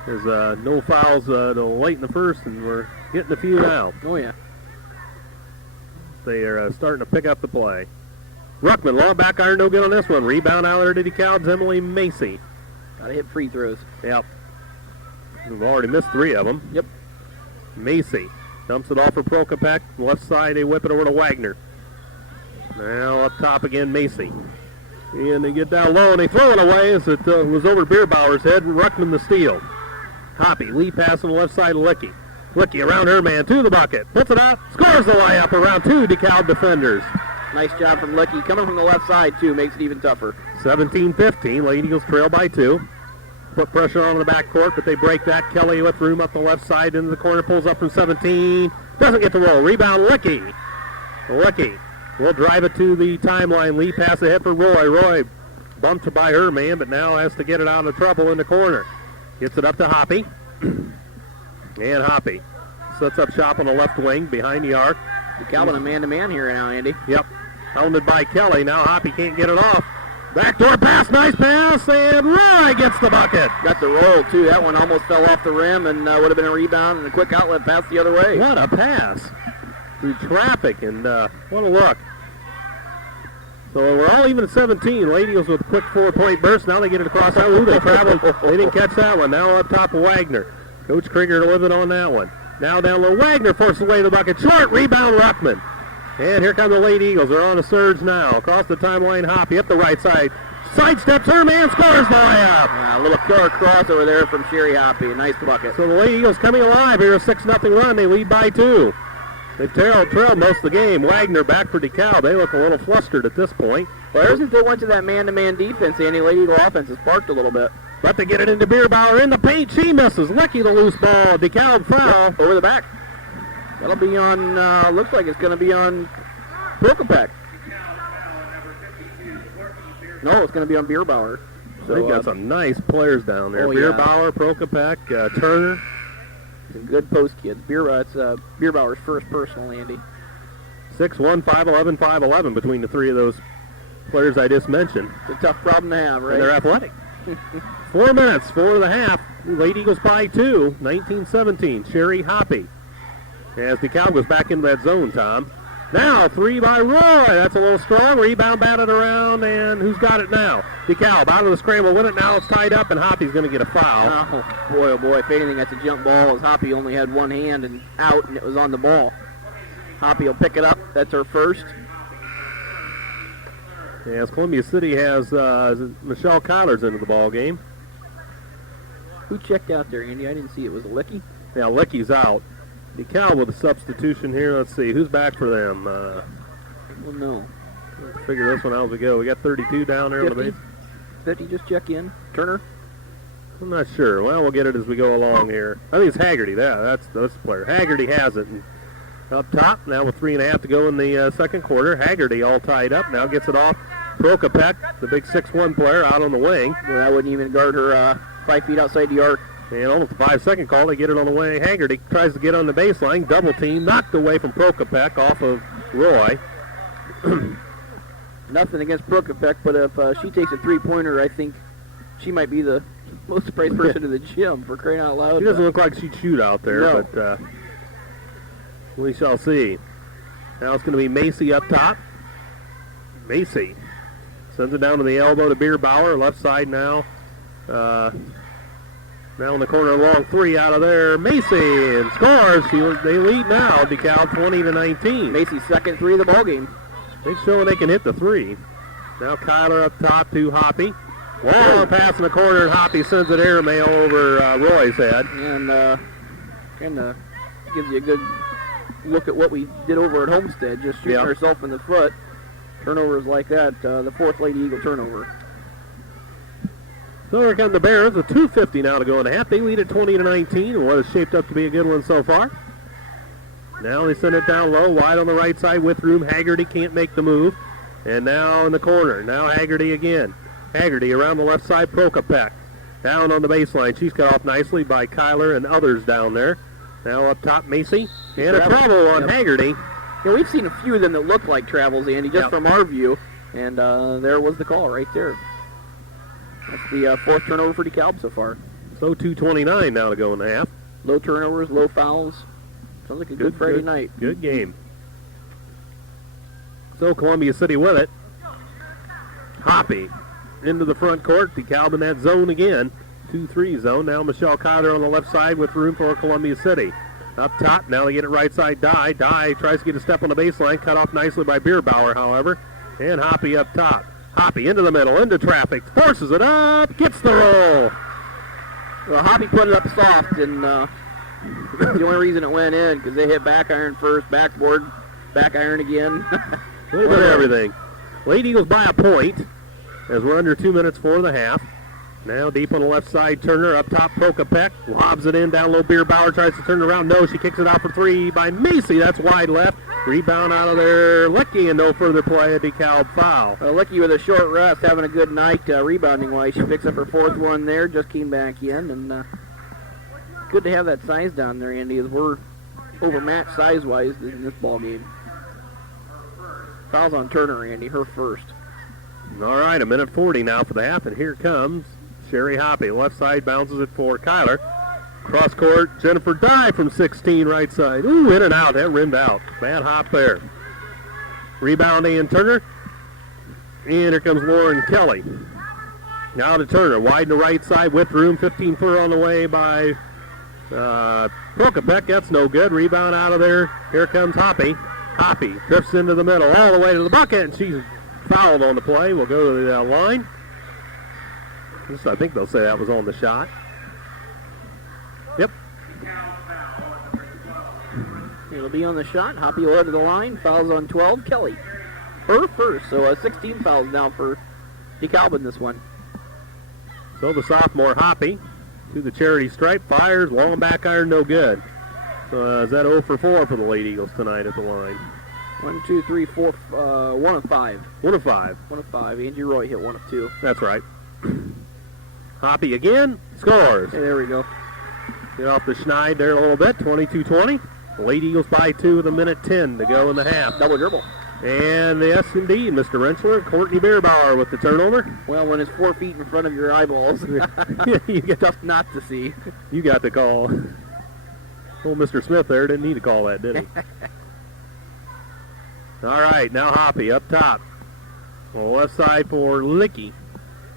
There's no fouls till late in the first, and we're getting a few now. Oh, yeah. They are starting to pick up the play. Ruckman, long back iron, no good on this one. Rebound out there to DeKalb's Emily Macy. Got to hit free throws. Yep. We've already missed 3 of them. Yep. Macy dumps it off for Prokopek. Left side, they whip it over to Wagner. Now up top again, Macy. And they get down low, and they throw it away as it was over Bierbauer's head. Ruckman the steal. Hoppy, lead pass on the left side of Licky. Licky around her man to the bucket. Puts it up, scores the layup around 2 DeKalb defenders. Nice job from Licky. Coming from the left side, too, makes it even tougher. 17-15. Lady Eagles trail by 2. Put pressure on the backcourt, but they break that. Kelly with room up the left side into the corner. Pulls up from 17. Doesn't get the roll. Rebound, Licky. Licky will drive it to the timeline. Lead pass ahead for Roy. Roy bumped by her man, but now has to get it out of trouble in the corner. Gets it up to Hoppy. And Hoppy sets up shop on the left wing behind the arc. DeKalb in a man-to-man here now, Andy. Yep. Hounded by Kelly. Now Hoppy can't get it off. Backdoor pass, nice pass, and Roy gets the bucket. Got the roll, too. That one almost fell off the rim and would have been a rebound and a quick outlet pass the other way. What a pass through traffic, and what a look. So we're all even at 17. Lady Eagles with a quick 4-point burst. Now they get it across. Ooh, they traveled. They didn't catch that one. Now up top of Wagner. Coach Krieger living on that one. Now down low. Wagner forces away the bucket. Short rebound, Ruckman. And here come the Lady Eagles. They're on a surge now. Across the timeline, Hoppy up the right side. Sidesteps her man, scores the layup. A little killer cross over there from Sherry Hoppy. Nice bucket. So the Lady Eagles coming alive here, a 6-0 run. They lead by 2. They've trailed most of the game. Wagner back for DeKalb. They look a little flustered at this point. Well, ever since they went to that man-to-man defense, Andy, Lady Eagle offense has sparked a little bit. But they get it into Bierbauer in the paint. She misses. Lucky the loose ball. DeKalb foul. Over the back. That'll be on, looks like it's going to be on Prokopek. No, it's going to be on Bierbauer. So they've got some nice players down there. Bierbauer, Prokopek, Turner. Some good post kids. It's Bierbauer's first personal, Andy. 6'1", 5'11", 5'11" between the 3 of those players I just mentioned. It's a tough problem to have, right? And they're athletic. 4 minutes for the half. Lady Eagles by 2, 19-17. Sherry Hoppy. As DeKalb goes back into that zone, Tom. Now 3 by Roy. That's a little strong. Rebound batted around, and who's got it now? DeKalb out of the scramble with it. Now it's tied up, and Hoppy's going to get a foul. Oh, boy. If anything, that's a jump ball, as Hoppy only had one hand and out, and it was on the ball. Hoppy will pick it up. That's her first. As Columbia City has Michelle Collars into the ball game. Who checked out there, Andy? I didn't see it. Was it Licky? Yeah, Licky's out. DeKalb with a substitution here. Let's see. Who's back for them? Well, no. Let's figure this one out as we go. We got 32 down there 50, on the base. 50, just check in. Turner? I'm not sure. Well, we'll get it as we go along here. I think it's Haggerty. That's the player. Haggerty has it. And up top, now with 3.5 to go in the second quarter. Haggerty all tied up. Now gets it off Prokopek, the big 6'1 player, out on the wing. Well, that wouldn't even guard her 5 feet outside the arc. And almost a 5-second call. They get it on the wing. Haggerty tries to get on the baseline. Double team. Knocked away from Prokopek off of Roy. Nothing against Prokopek, but if she takes a three-pointer, I think she might be the most surprised person in the gym, for crying out loud. She doesn't look like she'd shoot out there, No. but we shall see. Now it's going to be Macy up top. Macy sends it down to the elbow to Bierbauer. Left side now. Now in the corner, long three out of there. Macy and scores. They lead now. DeKalb 20-19. Macy's second three of the ball game. They're showing they can hit the three. Now Kyler up top to Hoppy. Long pass in the corner, and Hoppy sends it airmail over Roy's head. And kind of gives you a good look at what we did over at Homestead, just shooting herself in the foot. Turnovers like that, the fourth Lady Eagle turnover. So here come the Barons with 2:50 now to go in the half. They lead at 20-19, and what has shaped up to be a good one so far. Now they send it down low, wide on the right side with room. Haggerty can't make the move. And now in the corner, now Haggerty again. Haggerty around the left side, Prokopek. Down on the baseline. She's cut off nicely by Kyler and others down there. Now up top, Macy. And a trouble on Haggerty. Yeah, we've seen a few of them that look like travels, Andy, just from our view. And there was the call right there. That's the fourth turnover for DeKalb so far. So 2:29 now to go in the half. Low turnovers, low fouls. Sounds like a good Friday night. Good game. So Columbia City with it. Hoppy into the front court. DeKalb in that zone again. 2-3 zone. Now Michelle Cotter on the left side with room for Columbia City. Up top, now they get it right side. Dye tries to get a step on the baseline. Cut off nicely by Bierbauer, however. And Hoppy up top. Hoppy into the middle, into traffic. Forces it up. Gets the roll. Well, Hoppy put it up soft, and the only reason it went in because they hit back iron first, backboard, back iron again. A little bit of everything. Lady Eagles by a point as we're under 2 minutes for the half. Now deep on the left side, Turner up top, Prokopek lobs it in, down low. Bierbauer tries to turn it around. No, she kicks it out for three by Macy. That's wide left. Rebound out of there. Licky, and no further play. A DeKalb foul. Licky with a short rest, having a good night rebounding-wise. She picks up her fourth one there, just came back in. And good to have that size down there, Andy, as we're overmatched size-wise in this ball game. Fouls on Turner, Andy, her first. All right, 1:40 now for the half, and here comes Sherry Hoppy. Left side bounces it for Kyler. Cross court, Jennifer Dye from 16 right side. Ooh, in and out. That rimmed out. Bad hop there. Rebound Ian Turner. And here comes Lauren Kelly. Now to Turner. Wide to right side with room. 15-footer on the way by Prokopek. That's no good. Rebound out of there. Here comes Hoppy. Hoppy drifts into the middle all the way to the bucket, and she's fouled on the play. We'll go to the line. I think they'll say that was on the shot. Yep. It'll be on the shot. Hoppy will head to the line. Fouls on 12. Kelly. Her first. So 16 fouls now for DeKalb in this one. So the sophomore Hoppy to the charity stripe. Fires. Long back iron. No good. So is that 0 for 4 for the Lady Eagles tonight at the line? 1, 2, 3, 4, 1 of 5. 1 of 5. 1 of 5. Angie Roy hit 1 of 2. That's right. Hoppy again. Scores. Hey, there we go. Get off the schneid there a little bit. 22-20. The Lady Eagles by 2 with 1:10 to go in the half. Double dribble. And yes, indeed, Mr. Rentschler. Courtney Bierbauer with the turnover. Well, when it's 4 feet in front of your eyeballs, it's tough not to see. You got the call. Old Mr. Smith there didn't need to call that, did he? All right, now Hoppy up top. On the left side for Licky.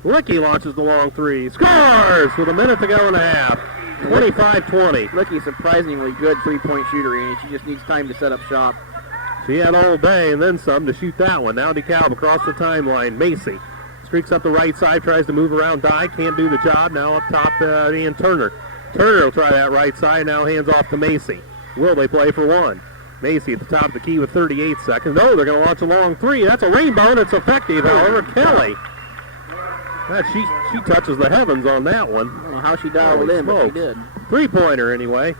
Licky launches the long three. Scores with 1 minute to go in the half. 25-20. Licky's surprisingly good three-point shooter, and she just needs time to set up shop. She had all day and then some to shoot that one. Now DeKalb across the timeline. Macy streaks up the right side, tries to move around Dye. Can't do the job. Now up top, Ian Turner. Turner will try that right side. Now hands off to Macy. Will they play for one? Macy at the top of the key with 38 seconds. No, they're going to launch a long three. That's a rainbow, and it's effective. However, Kelly. She touches the heavens on that one. I don't know how she dialed in, but she did. Three-pointer, anyway.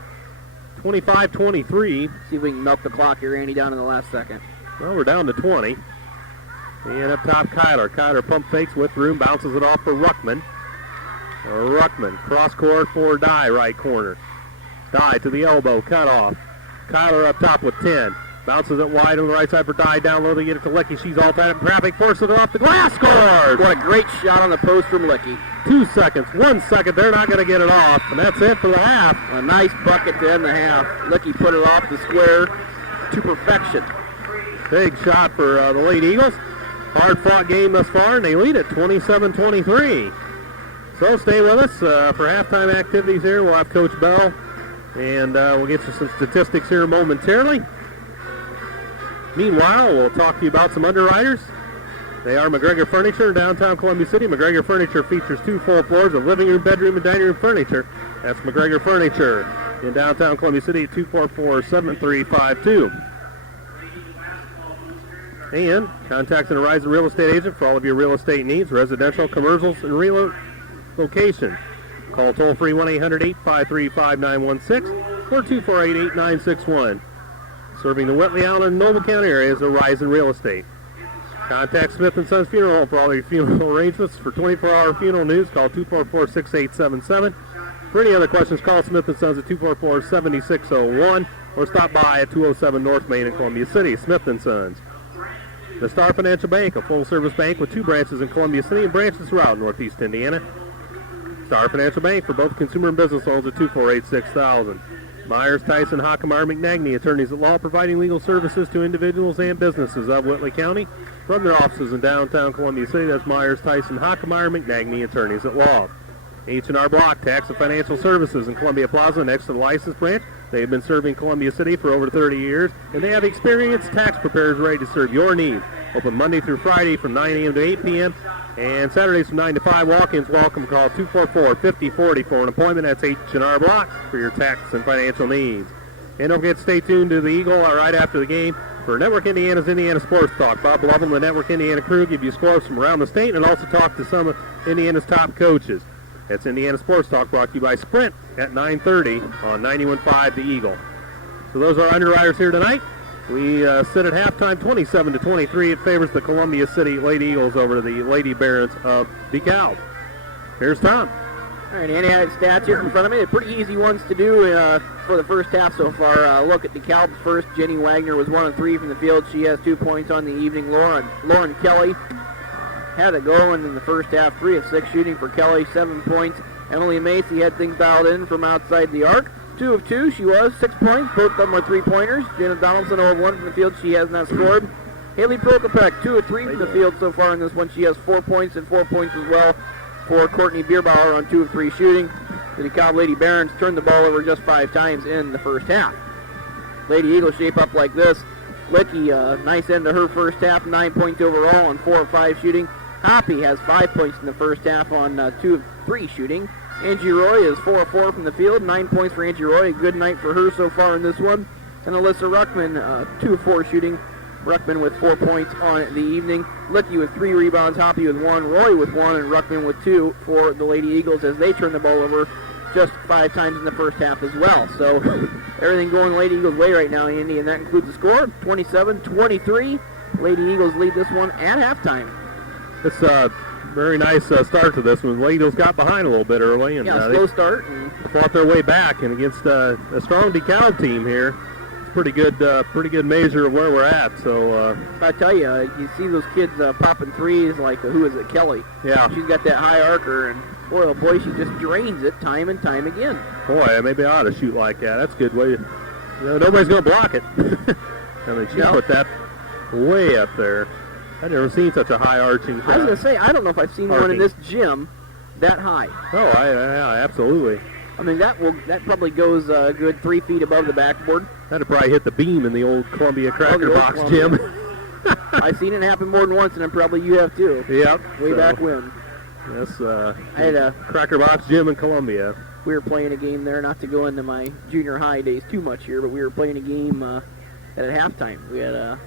25-23. See if we can milk the clock here, Andy, down in the last second. Well, we're down to 20. And up top, Kyler. Kyler pump fakes with room, bounces it off for Ruckman. Ruckman, cross court for Dye, right corner. Dye to the elbow, cut off. Kyler up top with 10. Bounces it wide on the right side for Dye. Down low, they get it to Licky. She's all tied up in traffic, forces it off the glass, scores! What a great shot on the post from Licky. 2 seconds, 1 second, they're not going to get it off, and that's it for the half. A nice bucket to end the half. Licky put it off the square to perfection. Big shot for the Lady Eagles. Hard-fought game thus far, and they lead it 27-23. So stay with us for halftime activities here. We'll have Coach Bell, and we'll get you some statistics here momentarily. Meanwhile, we'll talk to you about some underwriters. They are McGregor Furniture in downtown Columbia City. McGregor Furniture features 2 full floors of living room, bedroom, and dining room furniture. That's McGregor Furniture in downtown Columbia City at 244-7352. And contact an Horizon Real Estate agent for all of your real estate needs, residential, commercials, and relocation. Call toll-free 1-800-853-5916 or 248-8961. Serving the Whitley, Allen, and Noble County areas of Horizon Real Estate. Contact Smith & Sons Funeral Home for all your funeral arrangements. For 24-hour funeral news, call 244-6877. For any other questions, call Smith & Sons at 244-7601 or stop by at 207 North Main in Columbia City. Smith & Sons. The Star Financial Bank, a full-service bank with 2 branches in Columbia City and branches throughout Northeast Indiana. Star Financial Bank for both consumer and business loans at 248-6000. Myers, Tyson, Hockemeyer, McNagny, attorneys at law, providing legal services to individuals and businesses of Whitley County from their offices in downtown Columbia City. That's Myers, Tyson, Hockemeyer, McNagny, attorneys at law. H&R Block, tax and financial services in Columbia Plaza next to the license branch. They've been serving Columbia City for over 30 years, and they have experienced tax preparers ready to serve your needs. Open Monday through Friday from 9 a.m. to 8 p.m. and Saturdays from 9 to 5. Walk-ins welcome. Call 244-5040 for an appointment. That's H&R Block for your tax and financial needs. And don't forget to stay tuned to the Eagle right after the game for Network Indiana's Indiana Sports Talk. Bob Lovell and the Network Indiana crew give you scores from around the state and also talk to some of Indiana's top coaches. That's Indiana Sports Talk, brought to you by Sprint at 9:30 on 91.5 The Eagle. So those are our underwriters here tonight. We sit at halftime 27-23. It favors the Columbia City Lady Eagles over the Lady Barons of DeKalb. Here's Tom. All right, Andy, I have stats here in front of me. They're pretty easy ones to do for the first half so far. Look at DeKalb's first. Jenny Wagner was 1 of 3 from the field. She has 2 points on the evening. Lauren Kelly had it going in the first half. 3 of 6 shooting for Kelly, 7 points. Emily Macy had things dialed in from outside the arc. 2 of 2, she was 6 points. Both of them are 3-pointers. Janet Donaldson 0 of 1 from the field. She has not scored. Haley Prokopek 2 of 3 from the field so far in this one. She has 4 points and 4 points as well for Courtney Bierbauer on 2 of 3 shooting. The DeKalb Lady Barons turned the ball over just 5 times in the first half. Lady Eagles shape up like this. Licky, nice end to her first half, 9 points overall on 4 of 5 shooting. Hoppy has 5 points in the first half on 2 of 3 shooting. Angie Roy is 4 of 4 from the field, 9 points for Angie Roy. A good night for her so far in this one. And Alyssa Ruckman, 2 of 4 shooting. Ruckman with 4 points on the evening. Licky with 3 rebounds, Hoppy with 1, Roy with 1, and Ruckman with 2 for the Lady Eagles as they turn the ball over just 5 times in the first half as well. So everything going Lady Eagles' way right now, Andy, and that includes the score, 27-23. Lady Eagles lead this one at halftime. It's a very nice start to this one. Lady Eagles got behind a little bit early, and slow start. Fought their way back, and against a strong DeKalb team here, it's pretty good measure of where we're at. So I tell you, you see those kids popping threes like, who is it, Kelly? Yeah. She's got that high arcer, and boy, oh boy, she just drains it time and time again. Boy, maybe I ought to shoot like that. That's a good way. Nobody's going to block it. I mean, she put that way up there. I've never seen such a high arching. I was going to say, I don't know if I've seen one in this gym that high. Oh, yeah, absolutely. I mean, that probably goes a good 3 feet above the backboard. That'd probably hit the beam in the old Columbia Cracker Box gym. I've seen it happen more than once, and probably you have too. Yep. Way back when. Yes, I had a Cracker Box gym in Columbia. We were playing a game there, not to go into my junior high days too much here, but we were playing a game at halftime. We had a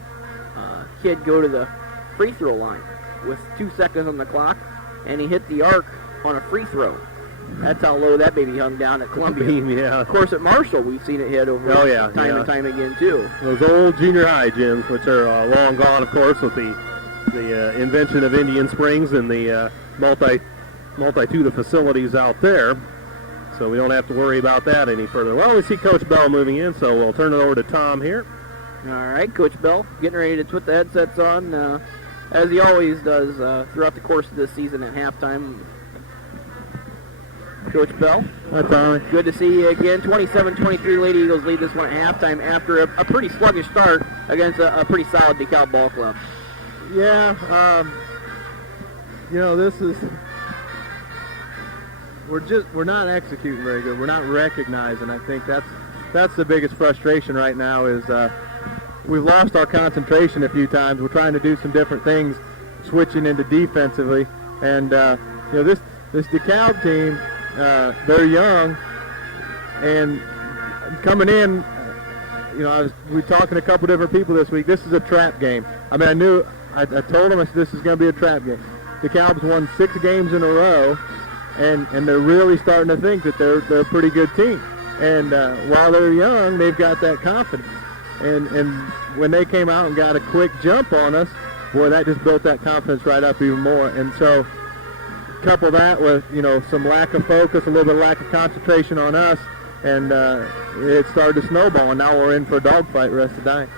kid go to the free throw line with 2 seconds on the clock, and he hit the arc on a free throw. That's how low that baby hung down at Columbia. Yeah. Of course, at Marshall, we've seen it hit over time and time again, too. Those old junior high gyms, which are long gone, of course, with the the invention of Indian Springs and the multitude of facilities out there. So we don't have to worry about that any further. Well, we see Coach Bell moving in, so we'll turn it over to Tom here. All right, Coach Bell getting ready to put the headsets on, as he always does throughout the course of this season at halftime. Coach Bell. Hi, Tommy. Good to see you again. 27-23 Lady Eagles lead this one at halftime after a pretty sluggish start against a pretty solid DeKalb ball club. Yeah, this is, we're not executing very good. We're not recognizing. I think that's the biggest frustration right now is we've lost our concentration a few times. We're trying to do some different things, switching into defensively, and this DeKalb team, they're young, and coming in, we were talking to a couple different people this week. This is a trap game. I mean, I told them, I said, this is going to be a trap game. DeKalb's won 6 games in a row, and they're really starting to think that they're a pretty good team. And while they're young, they've got that confidence. And when they came out and got a quick jump on us, boy, that just built that confidence right up even more. And so couple that with, some lack of focus, a little bit of lack of concentration on us, and it started to snowball, and now we're in for a dogfight the rest of the night.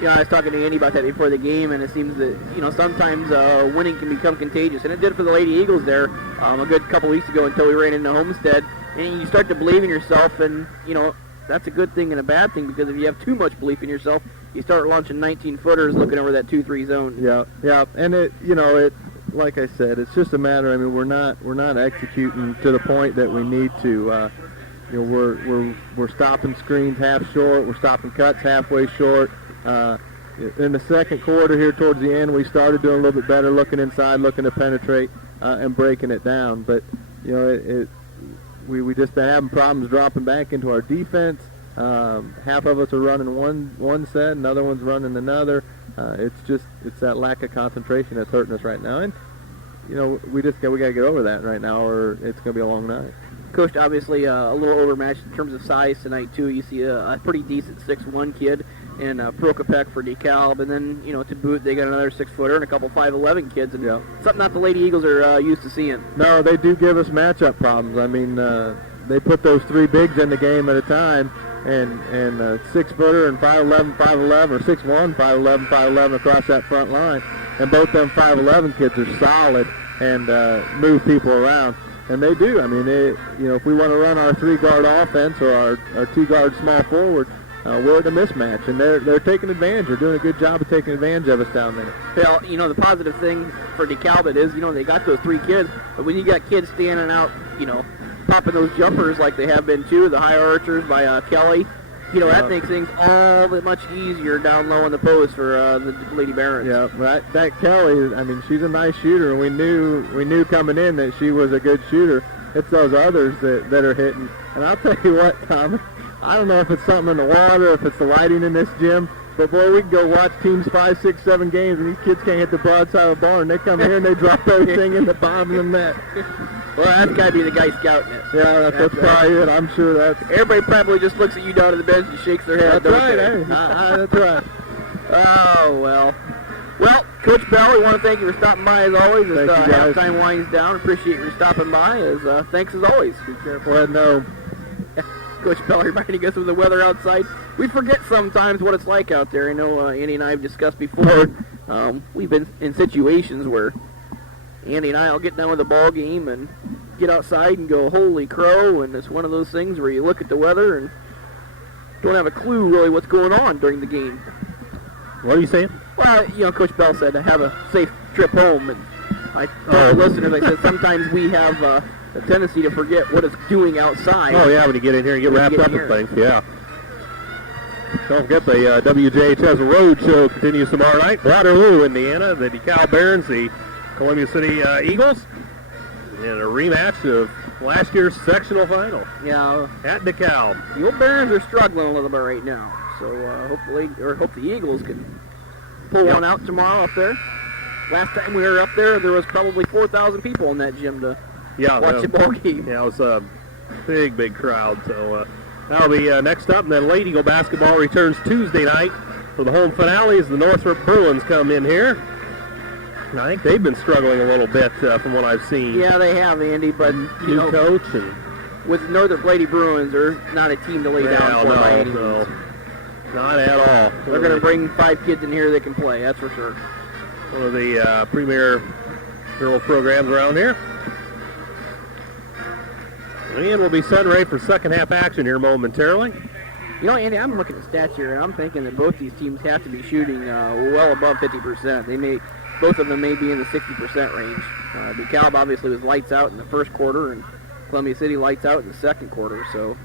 I was talking to Andy about that before the game, and it seems that, sometimes winning can become contagious, and it did for the Lady Eagles there a good couple weeks ago until we ran into Homestead, and you start to believe in yourself, and, that's a good thing and a bad thing, because if you have too much belief in yourself, you start launching 19-footers looking over that 2-3 zone. Yeah, and it like I said, it's just a matter. I mean, we're not executing to the point that we need to. We're stopping screens half short. We're stopping cuts halfway short. In the second quarter here, towards the end, we started doing a little bit better, looking inside, looking to penetrate, and breaking it down. But we just been having problems dropping back into our defense. Half of us are running one set, another one's running another. It's that lack of concentration that's hurting us right now, and we got to get over that right now, or it's going to be a long night. Coach, obviously a little overmatched in terms of size tonight too. You see a pretty decent 6'1" kid in Prokopek for DeKalb, and then to boot they got another 6-footer and a couple 5'11" kids, and something that the Lady Eagles are used to seeing. No, they do give us matchup problems. I mean, they put those 3 bigs in the game at a time. And 6-footer and 5'11", 5'11", or 6'1", 5'11", 5'11" across that front line. And both them 5'11" kids are solid and move people around. And they do. I mean, if we want to run our 3-guard offense or our 2-guard small forward, we're at a mismatch. And they're taking advantage. They're doing a good job of taking advantage of us down there. Well, the positive thing for DeKalb is, they got those 3 kids. But when you got kids standing out, popping those jumpers like they have been too, the high archers by Kelly, that makes things all that much easier down low in the post for the Lady Barons. Yeah, right. That Kelly, I mean, she's a nice shooter, and we knew coming in that she was a good shooter. It's those others that are hitting. And I'll tell you what, Tommy, I don't know if it's something in the water, if it's the lighting in this gym, but boy, we can go watch teams 5, 6, 7 games, and these kids can't hit the broadside of the bar, and they come here and they drop everything in the bottom of the net. Well, that's got to be the guy scouting it. Yeah, that's probably it. I'm sure that's... Everybody probably just looks at you down to the bench and shakes their head. That's right, hey. That's right. Oh, well. Well, Coach Bell, we want to thank you for stopping by as always. As halftime winds down, appreciate you stopping by. Thanks as always. Be careful, head no. Coach Bell reminding us of the weather outside. We forget sometimes what it's like out there. I know Andy and I have discussed before. We've been in situations where Andy and I will get done with the ball game and get outside and go, holy crow, and it's one of those things where you look at the weather and don't have a clue really what's going on during the game. What are you saying? Well, Coach Bell said to have a safe trip home, and I told the listeners, I said sometimes we have a tendency to forget what it's doing outside. Oh, yeah, when you get in here and get wrapped up in things, yeah. Don't forget the WJHS Road Show continues tomorrow night. Waterloo, Indiana, the DeKalb Barons, the Columbia City Eagles, in a rematch of last year's sectional final. Yeah. At DeKalb. The old Barons are struggling a little bit right now, so hope the Eagles can pull one out tomorrow up there. Last time we were up there was probably 4,000 people in that gym to watch the ball game. Yeah, it was a big crowd. So that'll be next up, and then Lady Eagle basketball returns Tuesday night for the home finale as the Northrop Bruins come in here. I think they've been struggling a little bit from what I've seen. Yeah, they have, Andy, but New coach and with Northern Lady Bruins, they're not a team to lay down for by any means. Not at all. They're going to bring 5 kids in here that can play, that's for sure. One of the premier girl programs around here. And we'll be setting ready for second half action here momentarily. You know, Andy, I'm looking at stats here, and I'm thinking that both these teams have to be shooting well above 50%. Both of them may be in the 60% range. DeKalb obviously was lights out in the first quarter, and Columbia City lights out in the second quarter. So,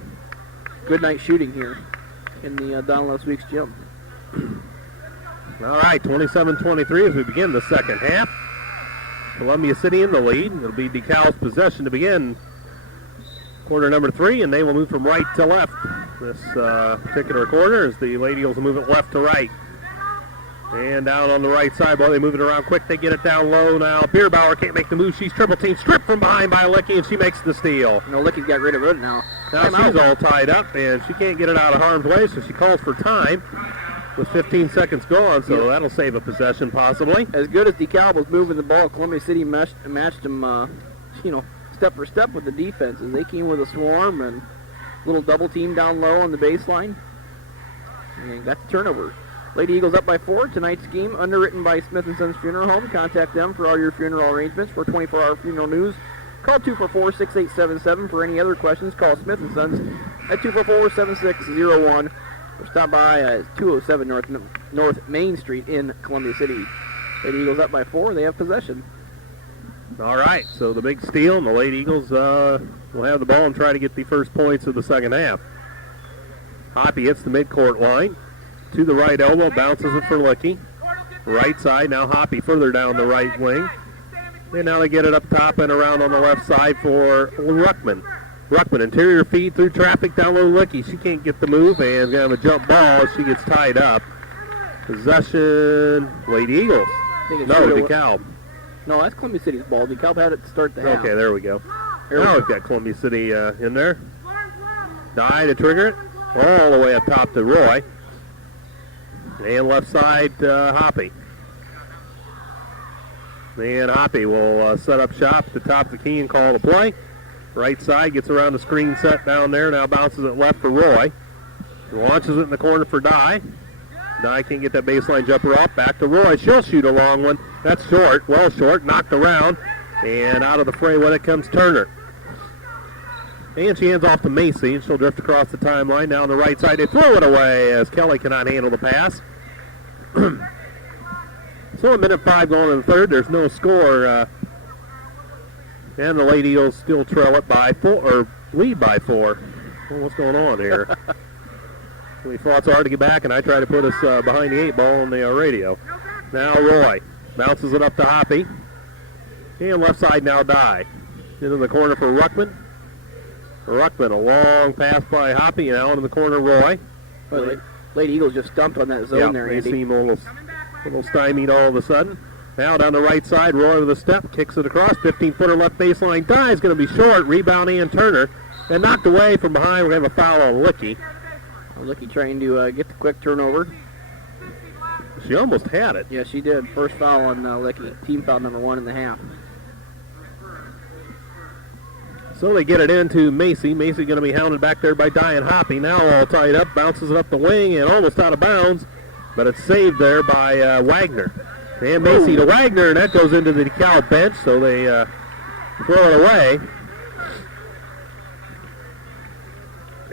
good night shooting here in the Donald Weeks gym. All right, 27-23 as we begin the second half. Columbia City in the lead. It'll be DeKalb's possession to begin quarter number 3, and they will move from right to left this particular quarter as the Lady Eagles will move it left to right. And down on the right side, while they move it around quick, they get it down low now. Bierbauer can't make the move. She's triple team, stripped from behind by Licky, and she makes the steal. No, Licky's got rid of it now. Now she's all tied up, and she can't get it out of harm's way, so she calls for time with 15 seconds gone, so that'll save a possession possibly. As good as DeKalb was moving the ball, Columbia City matched them, step for step with the defenses. They came with a swarm and a little double team down low on the baseline, and got the turnover. Lady Eagles up by 4. Tonight's game underwritten by Smith & Sons Funeral Home. Contact them for all your funeral arrangements. For 24-hour funeral news, call 244-6877. For any other questions, call Smith & Sons at 244-7601. Or stop by 207 North Main Street in Columbia City. Lady Eagles up by 4. They have possession. All right, so the big steal, and the Lady Eagles will have the ball and try to get the first points of the second half. Hoppy hits the midcourt line. To the right elbow, bounces it for Licky. Right side, now Hoppy further down the right wing. And now they get it up top and around on the left side for Ruckman. Ruckman, interior feed through traffic down low Licky. She can't get the move, and is going to have a jump ball as she gets tied up. Possession, Lady Eagles. No, DeKalb. No, that's Columbia City's ball. DeKalb had it to start the half. Okay, there we go. Now we've got Columbia City in there. Dye to trigger it. All the way up top to Roy. And left side, Hoppy. And Hoppy will set up shop at the top of the key and call the play. Right side gets around the screen set down there. Now bounces it left for Roy. Launches it in the corner for Dye. Dye can't get that baseline jumper off. Back to Roy. She'll shoot a long one. That's short. Well short. Knocked around. And out of the fray when it comes Turner. And she hands off to Macy, and she'll drift across the timeline. Now on the right side, they throw it away as Kelly cannot handle the pass. So a minute 5 going in the third. There's no score. And the Lady Eagles still trail it by 4, or lead by 4. Well, what's going on here? We fought so hard to get back, and I try to put us behind the 8 ball on the radio. Now Roy bounces it up to Hoppy. And left side now Dye. Into the corner for Ruckman. Ruckman, a long pass by Hoppy, and out in the corner, Roy. Well, Lady Eagles just stumped on that zone there, Andy. They Andy. seem a little stymied all of a sudden. Now down the right side, Roy with a step, kicks it across, 15-footer left baseline. Dye is going to be short, rebound and Turner. And knocked away from behind, we're going to have a foul on Licky. Licky trying to get the quick turnover. She almost had it. Yeah, she did. First foul on Licky. Team foul number 1 in the half. So they get it into Macy. Macy going to be hounded back there by Dye and Hoppy. Now all tied up, bounces it up the wing and almost out of bounds, but it's saved there by Wagner. And Macy to Wagner, and that goes into the DeKalb bench, so they throw it away.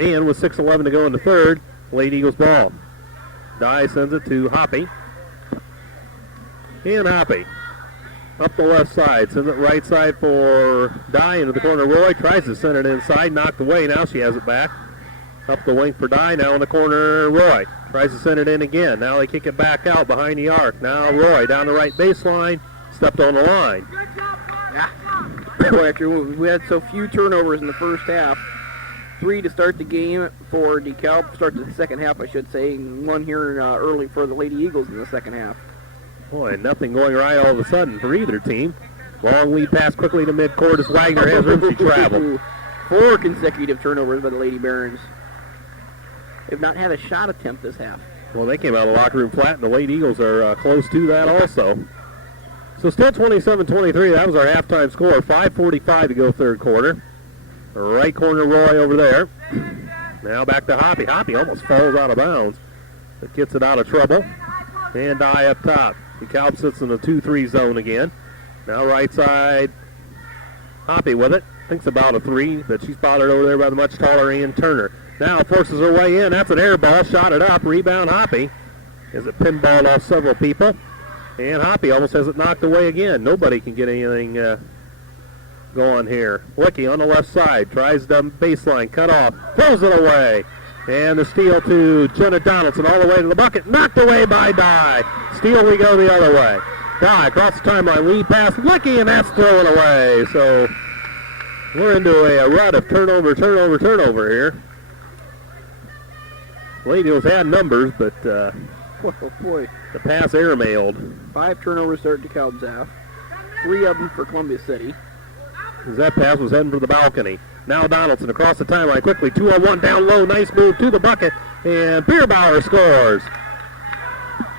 And with 6:11 to go in the third, Lady Eagles ball. Dye sends it to Hoppy. And Hoppy. Up the left side, sends it right side for Dye into the corner. Roy tries to send it inside, knocked away. Now she has it back. Up the wing for Dye. Now in the corner, Roy tries to send it in again. Now they kick it back out behind the arc. Now Roy down the right baseline, stepped on the line. Yeah. Boy, after we had so few turnovers in the first half. 3 to start the game for DeKalb, start the second half, I should say, and 1 here early for the Lady Eagles in the second half. Boy, nothing going right all of a sudden for either team. Long lead pass quickly to midcourt as Wagner has room to travel. 4 consecutive turnovers by the Lady Barons. They've not had a shot attempt this half. Well, they came out of the locker room flat, and the Lady Eagles are close to that also. So still 27-23. That was our halftime score. 5:45 to go third quarter. Right corner Roy over there. Now back to Hoppy. Hoppy almost falls out of bounds, but gets it out of trouble. And Dye up top. DeKalb sits in the 2-3 zone again. Now right side, Hoppy with it. Thinks about a 3, but she's bothered over there by the much taller Ian Turner. Now forces her way in. That's an air ball. Shot it up. Rebound Hoppy. As it pinballed off several people. And Hoppy almost has it knocked away again. Nobody can get anything going here. Licky on the left side. Tries the baseline. Cut off. Throws it away. And the steal to Jenna Donaldson all the way to the bucket. Knocked away by Dye. Steal we go the other way. Dye across the timeline. Lead pass. Licky, and that's thrown away. So we're into a rut of turnover here. Lady Eagles had numbers, but Oh, boy. the pass airmailed. 5 turnovers there at DeKalb's half. 3 of them for Columbia City. As that pass was heading for the balcony. Now Donaldson across the timeline quickly. 2-on-1 down low. Nice move to the bucket. And Bierbauer scores.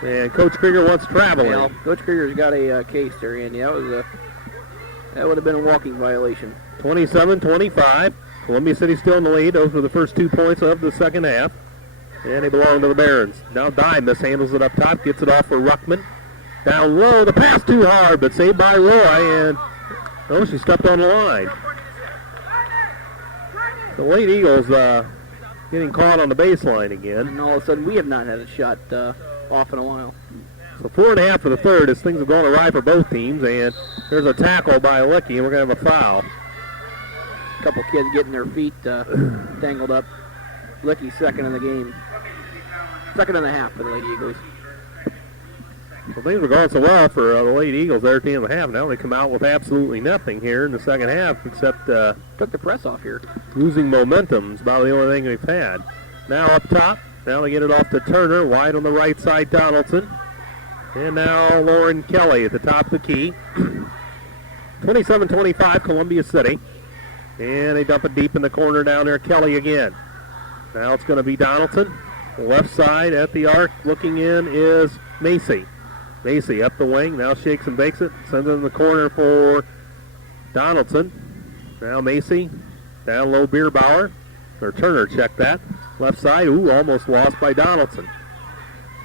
And Coach Krieger wants traveling. Well, Coach Krieger's got a case there, Andy. That would have been a walking violation. 27-25. Columbia City still in the lead. Those were the first 2 points of the second half. And they belong to the Barons. Now Dye mishandles it up top. Gets it off for Ruckman. Down low. The pass too hard, but saved by Roy. And she stepped on the line. The Lady Eagles getting caught on the baseline again. And all of a sudden, we have not had a shot off in a while. So 4.5 for the third as things have gone awry for both teams. And there's a tackle by Licky, and we're going to have a foul. A couple kids getting their feet tangled up. Licky second in the game. Second and a half for the Lady Eagles. Well, things were going so well for the Lady Eagles there at the end of the half. Now they come out with absolutely nothing here in the second half except took the press off here. Losing momentum is about the only thing we've had. Now up top. Now they get it off to Turner. Wide on the right side, Donaldson. And now Lauren Kelly at the top of the key. 27-25, Columbia City. And they dump it deep in the corner down there. Kelly again. Now it's going to be Donaldson. Left side at the arc. Looking in is Macy. Macy up the wing. Now shakes and bakes it. Sends it in the corner for Donaldson. Now Macy. Down low Bierbauer. Or Turner checked that. Left side. Ooh, almost lost by Donaldson.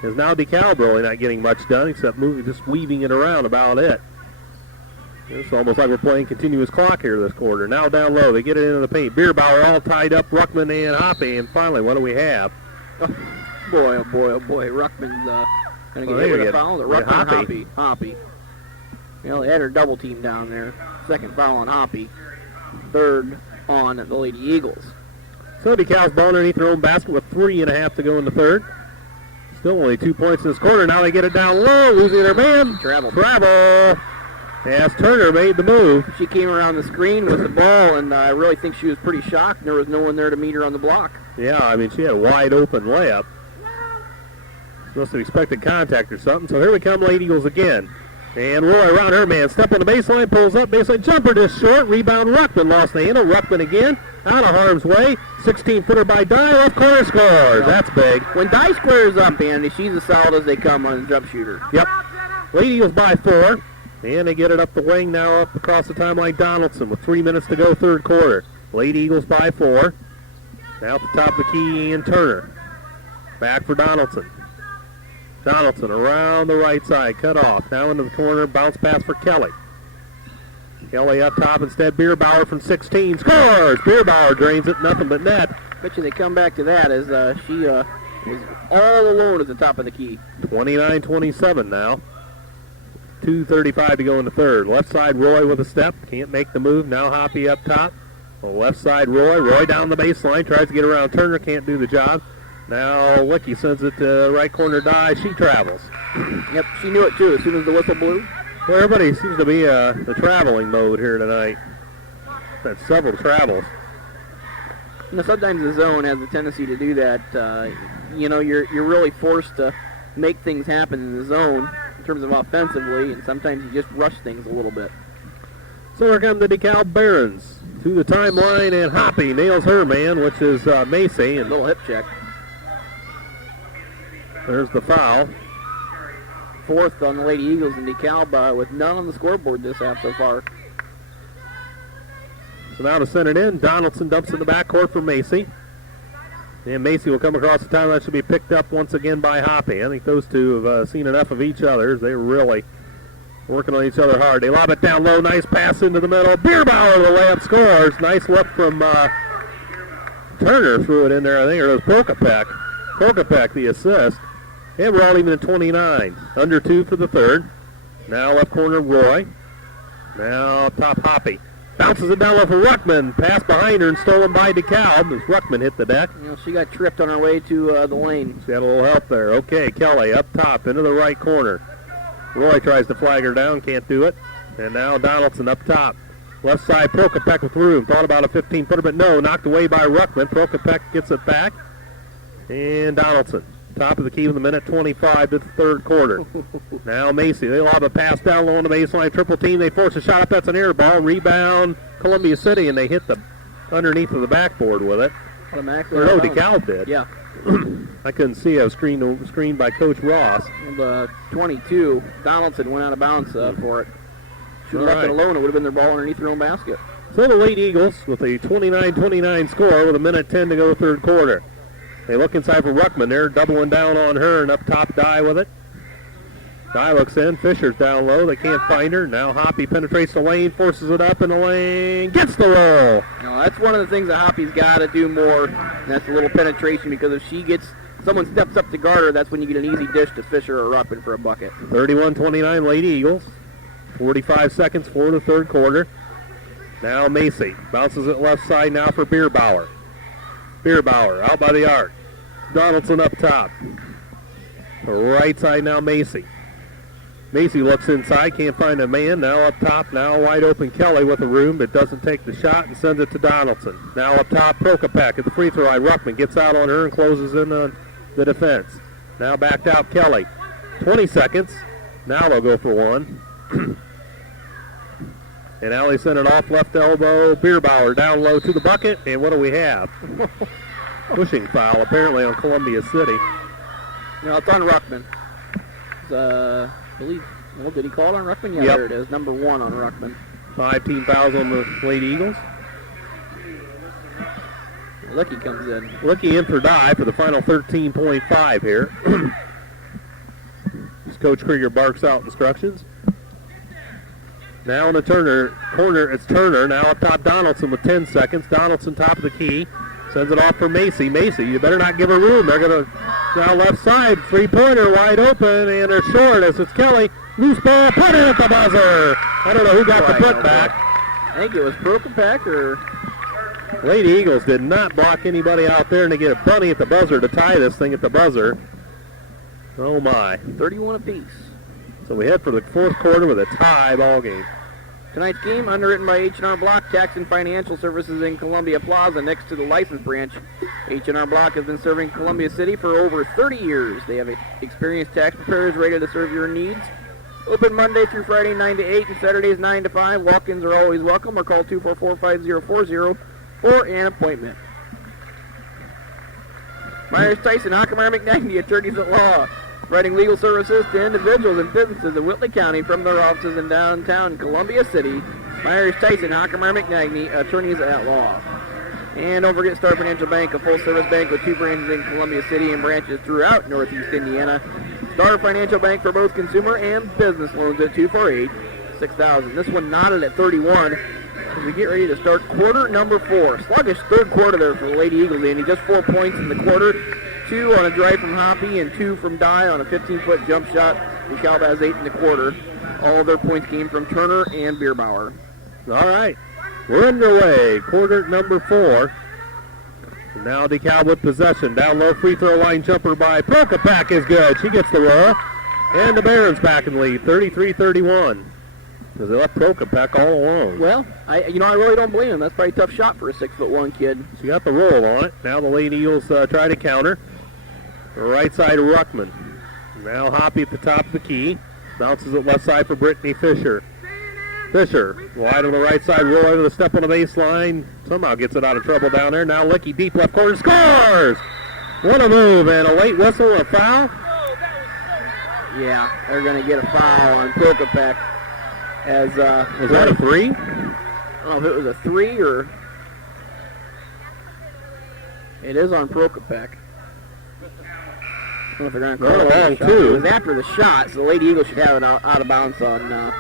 Is now DeKalb really not getting much done except moving, just weaving it around about it. It's almost like we're playing continuous clock here this quarter. Now down low. They get it into the paint. Bierbauer all tied up. Ruckman and Hoppy. And finally, what do we have? Oh, boy, oh, boy, oh, boy. Ruckman's going to get hit with a foul. Ruckman, Hoppy. Well, they had her double team down there. Second foul on Hoppy. Third on the Lady Eagles. So DeKalb's ball underneath their own basket with 3.5 to go in the third. Still only 2 points in this quarter. Now they get it down low, losing their man. Travel. As Turner made the move. She came around the screen with the ball, and I really think she was pretty shocked. There was no one there to meet her on the block. Yeah, I mean, she had a wide open layup. She must have expected contact or something. So here we come, Lady Eagles again. And Roy around her man. Step on the baseline, pulls up, baseline jumper just short. Rebound, Ruckman lost the handle. Ruckman again, out of harm's way. 16-footer by Dye, left corner scores. That's big. When Dye squares up, Andy, she's as solid as they come on a jump shooter. Yep. Lady Eagles by 4. And they get it up the wing now up across the timeline. Donaldson with 3 minutes to go third quarter. Lady Eagles by 4. Now at the top of the key, Ian Turner. Back for Donaldson. Donaldson around the right side, cut off. Now into the corner, bounce pass for Kelly. Kelly up top instead. Bierbauer from 16 scores. Bierbauer drains it, nothing but net. Bet you they come back to that as she was all alone at the top of the key. 29-27 now. 2:35 to go in the third. Left side, Roy with a step. Can't make the move. Now Hoppy up top. On the left side, Roy. Roy down the baseline. Tries to get around Turner. Can't do the job. Now Licky sends it to right corner Dye. She travels. Yep, she knew it too as soon as the whistle blew. Well, everybody seems to be in the traveling mode here tonight. Had several travels. You know, sometimes the zone has a tendency to do that. You're really forced to make things happen in the zone in terms of offensively, and sometimes you just rush things a little bit. So here come the DeKalb Barons to the timeline, and Hoppy nails her man, which is Macy. And little hip check. there's the foul. 4th on the Lady Eagles in DeKalb with none on the scoreboard this half so far. So now to send it in, Donaldson dumps in the backcourt for Macy. And Macy will come across the timeline. That should be picked up once again by Hoppy. I think those two have seen enough of each other. They're really working on each other hard. They lob it down low. Nice pass into the middle. Bierbauer, the layup, scores. Nice look from Turner, threw it in there, I think, or it was Prokopek. Prokopek, the assist. And we're all even at 29. Under 2 for the third. Now left corner, Roy. Now up top, Hoppy. Bounces it down low for Ruckman. Pass behind her and stolen by DeKalb as Ruckman hit the deck. You know, she got tripped on her way to the lane. She had a little help there. Okay, Kelly up top into the right corner. Roy tries to flag her down, can't do it. And now Donaldson up top. Left side, Prokopek with room. Thought about a 15-footer, but no. Knocked away by Ruckman. Prokopek gets it back. And Donaldson. Top of the key with a minute 25 to the third quarter. Now Macy. They lob a pass down low on the baseline. Triple team. They force a shot up. That's an air ball. Rebound Columbia City, and they hit the underneath of the backboard with it. Automatically. Or no, DeKalb did. Yeah. I couldn't see. I was screened by Coach Ross. The 22, Donaldson went out of bounds for it. Should have left right. it alone. It would have been their ball underneath their own basket. So the Lady Eagles with a 29-29 score with a minute 10 to go third quarter. They look inside for Ruckman. They're doubling down on her, and up top Dye with it. Dye looks in. Fisher's down low. They can't find her. Now Hoppy penetrates the lane, forces it up in the lane, gets the roll. Now, that's one of the things that Hoppy's got to do more, and that's a little penetration, because if someone steps up to guard her, that's when you get an easy dish to Fisher or Ruckman for a bucket. 31-29 Lady Eagles. 45 seconds for the third quarter. Now Macy bounces it left side now for Bierbauer. Bierbauer out by the arc. Donaldson up top. Right side now Macy. Macy looks inside, can't find a man. Now up top, now wide open Kelly with the room, but doesn't take the shot and sends it to Donaldson. Now up top, Prokopek at the free throw line. Ruckman gets out on her and closes in on the defense. Now backed out Kelly. 20 seconds. Now they'll go for one. And now they send it off left elbow. Bierbauer down low to the bucket. And what do we have? Pushing foul apparently on Columbia City. No, it's on Ruckman. I believe, well, did he call it on Ruckman? Yeah, Yep. There it is. Number 1 on Ruckman. 5 team fouls on the Lady Eagles. Licky comes in. Licky in for Dye for the final 13.5 here. As Coach Krieger barks out instructions. Now in the Turner corner, it's Turner. Now up top, Donaldson with 10 seconds. Donaldson top of the key. Sends it off for Macy. Macy, you better not give her room. They're going to now left side. Three-pointer wide open, and they're short as it's Kelly. Loose ball, put it at the buzzer. I don't know who got the putback. I think it was Prokopek or... Lady Eagles did not block anybody out there, and they get a bunny at the buzzer to tie this thing at the buzzer. Oh, my. 31 apiece. So we head for the fourth quarter with a tie ball game. Tonight's game underwritten by H&R Block Tax and Financial Services in Columbia Plaza next to the license branch. H&R Block has been serving Columbia City for over 30 years. They have experienced tax preparers ready to serve your needs. Open Monday through Friday 9 to 8 and Saturdays 9 to 5. Walk-ins are always welcome or call 244-5040 for an appointment. Myers Tyson, Hockenmeyer McNagny, attorneys at law. Providing legal services to individuals and businesses in Whitley County from their offices in downtown Columbia City. Myers Tyson, Hockenmeyer McNagny, attorneys at law. And don't forget Star Financial Bank, a full-service bank with 2 branches in Columbia City and branches throughout Northeast Indiana. Star Financial Bank for both consumer and business loans at 248-6000. This one knotted at 31 as we get ready to start quarter number 4. Sluggish third quarter there for the Lady Eagles, Andy. Just 4 points in the quarter. 2 on a drive from Hoppy and 2 from Dye on a 15-foot jump shot. DeKalb has 8 in the quarter. All of their points came from Turner and Bierbauer. All right. We're underway. Quarter number 4. Now DeKalb with possession. Down low free throw line jumper by Prokopek is good. She gets the roll. And the Barons back in the lead, 33-31. Because they left Prokopek all alone. Well, I really don't blame him. That's probably a tough shot for a 6'1" kid. She got the roll on it. Now the Lady Eagles try to counter. Right side Ruckman. Now Hoppy at the top of the key. Bounces it left side for Brittany Fisher. Fisher wide on the right side. Roy with a step on the baseline. Somehow gets it out of trouble down there. Now Licky deep left corner. Scores! What a move, and a late whistle, a foul. Yeah, they're going to get a foul on Prokopek. As Was that a 3? I don't know if it was a 3 or... It is on Prokopek. I don't know if they're going to call it Wrong, a shot. too. It was after the shot, so the Lady Eagles should have it out of bounds on...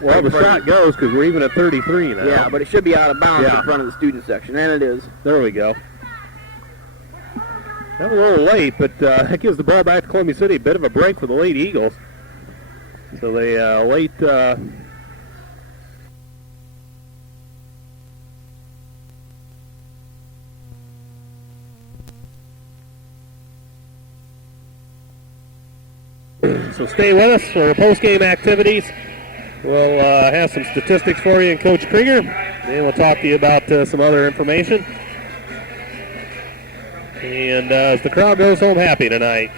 Well, the shot goes because we're even at 33 now. Yeah, but it should be out of bounds Yeah. in front of the student section, and it is. There we go. That was a little late, but that gives the ball back to Columbia City. A bit of a break for the Lady Eagles. So they late... So stay with us for post-game activities. We'll have some statistics for you and Coach Krieger. Then we'll talk to you about some other information. And as the crowd goes home happy tonight.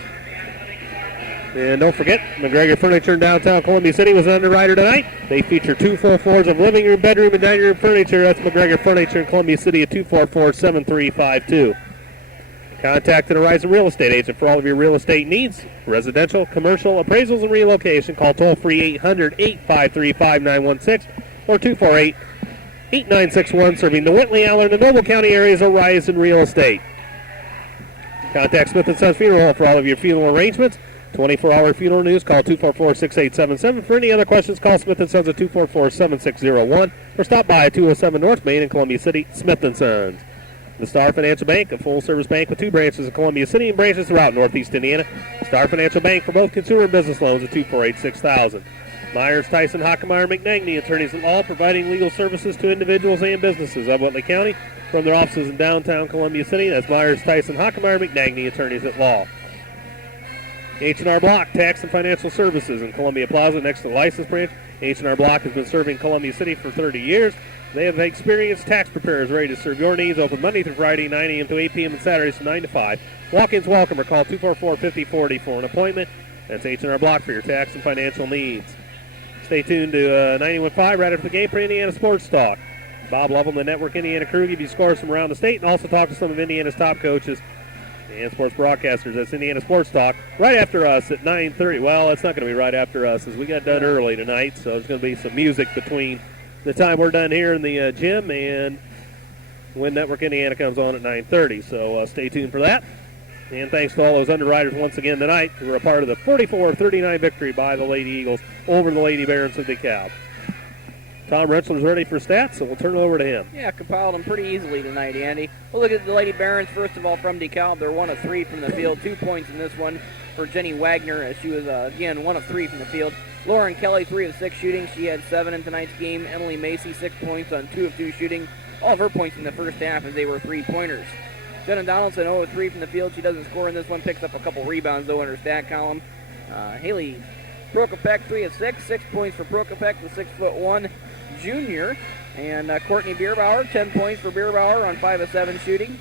And don't forget, McGregor Furniture in downtown Columbia City was an underwriter tonight. They feature 2 full floors of living room, bedroom, and dining room furniture. That's McGregor Furniture in Columbia City at 244-7352. Contact an Horizon Real Estate agent for all of your real estate needs. Residential, commercial, appraisals, and relocation. Call toll-free 800-853-5916 or 248-8961. Serving the Whitley, Allen, and Noble County areas of Horizon Real Estate. Contact Smith & Sons Funeral Home for all of your funeral arrangements. 24-hour funeral news. Call 244-6877. For any other questions, call Smith & Sons at 244-7601 or stop by at 207 North Main in Columbia City. Smith & Sons. The Star Financial Bank, a full-service bank with 2 branches in Columbia City and branches throughout Northeast Indiana. Star Financial Bank for both consumer and business loans at 248-6000. Myers, Tyson, Hockemeyer, McNagny, attorneys at law, providing legal services to individuals and businesses of Whitley County from their offices in downtown Columbia City. That's Myers, Tyson, Hockemeyer, McNagny, attorneys at law. H&R Block, tax and financial services in Columbia Plaza next to the license branch. H&R Block has been serving Columbia City for 30 years. They have experienced tax preparers ready to serve your needs. Open Monday through Friday, 9 a.m. to 8 p.m. and Saturdays from 9 to 5. Walk-ins welcome or call 244-5040 for an appointment. That's H&R Block for your tax and financial needs. Stay tuned to 91.5 right after the game for Indiana Sports Talk. Bob Lovell and the Network Indiana crew give you scores from around the state and also talk to some of Indiana's top coaches and sports broadcasters. That's Indiana Sports Talk right after us at 9:30. Well, it's not going to be right after us as we got done early tonight, so there's going to be some music between the time we're done here in the gym and when Network Indiana comes on at 9:30. So stay tuned for that. And thanks to all those underwriters once again tonight who were a part of the 44-39 victory by the Lady Eagles over the Lady Barons of DeKalb. Tom Rensselaer's ready for stats, so we'll turn it over to him. Yeah, compiled them pretty easily tonight, Andy. We'll look at the Lady Barons, first of all, from DeKalb. They're 1 of 3 from the field. 2 points in this one for Jenny Wagner, as she was, again, 1 of 3 from the field. Lauren Kelly, 3 of 6 shooting. She had 7 in tonight's game. Emily Macy, 6 points on 2 of 2 shooting. All of her points in the first half as they were 3-pointers. Jenna Donaldson, 0 of 3 from the field. She doesn't score in this one. Picks up a couple rebounds, though, in her stat column. Haley Prokopek, 3 of 6. 6 points for Prokopek, the 6'1" junior. And Courtney Bierbauer, 10 points for Bierbauer on 5 of 7 shooting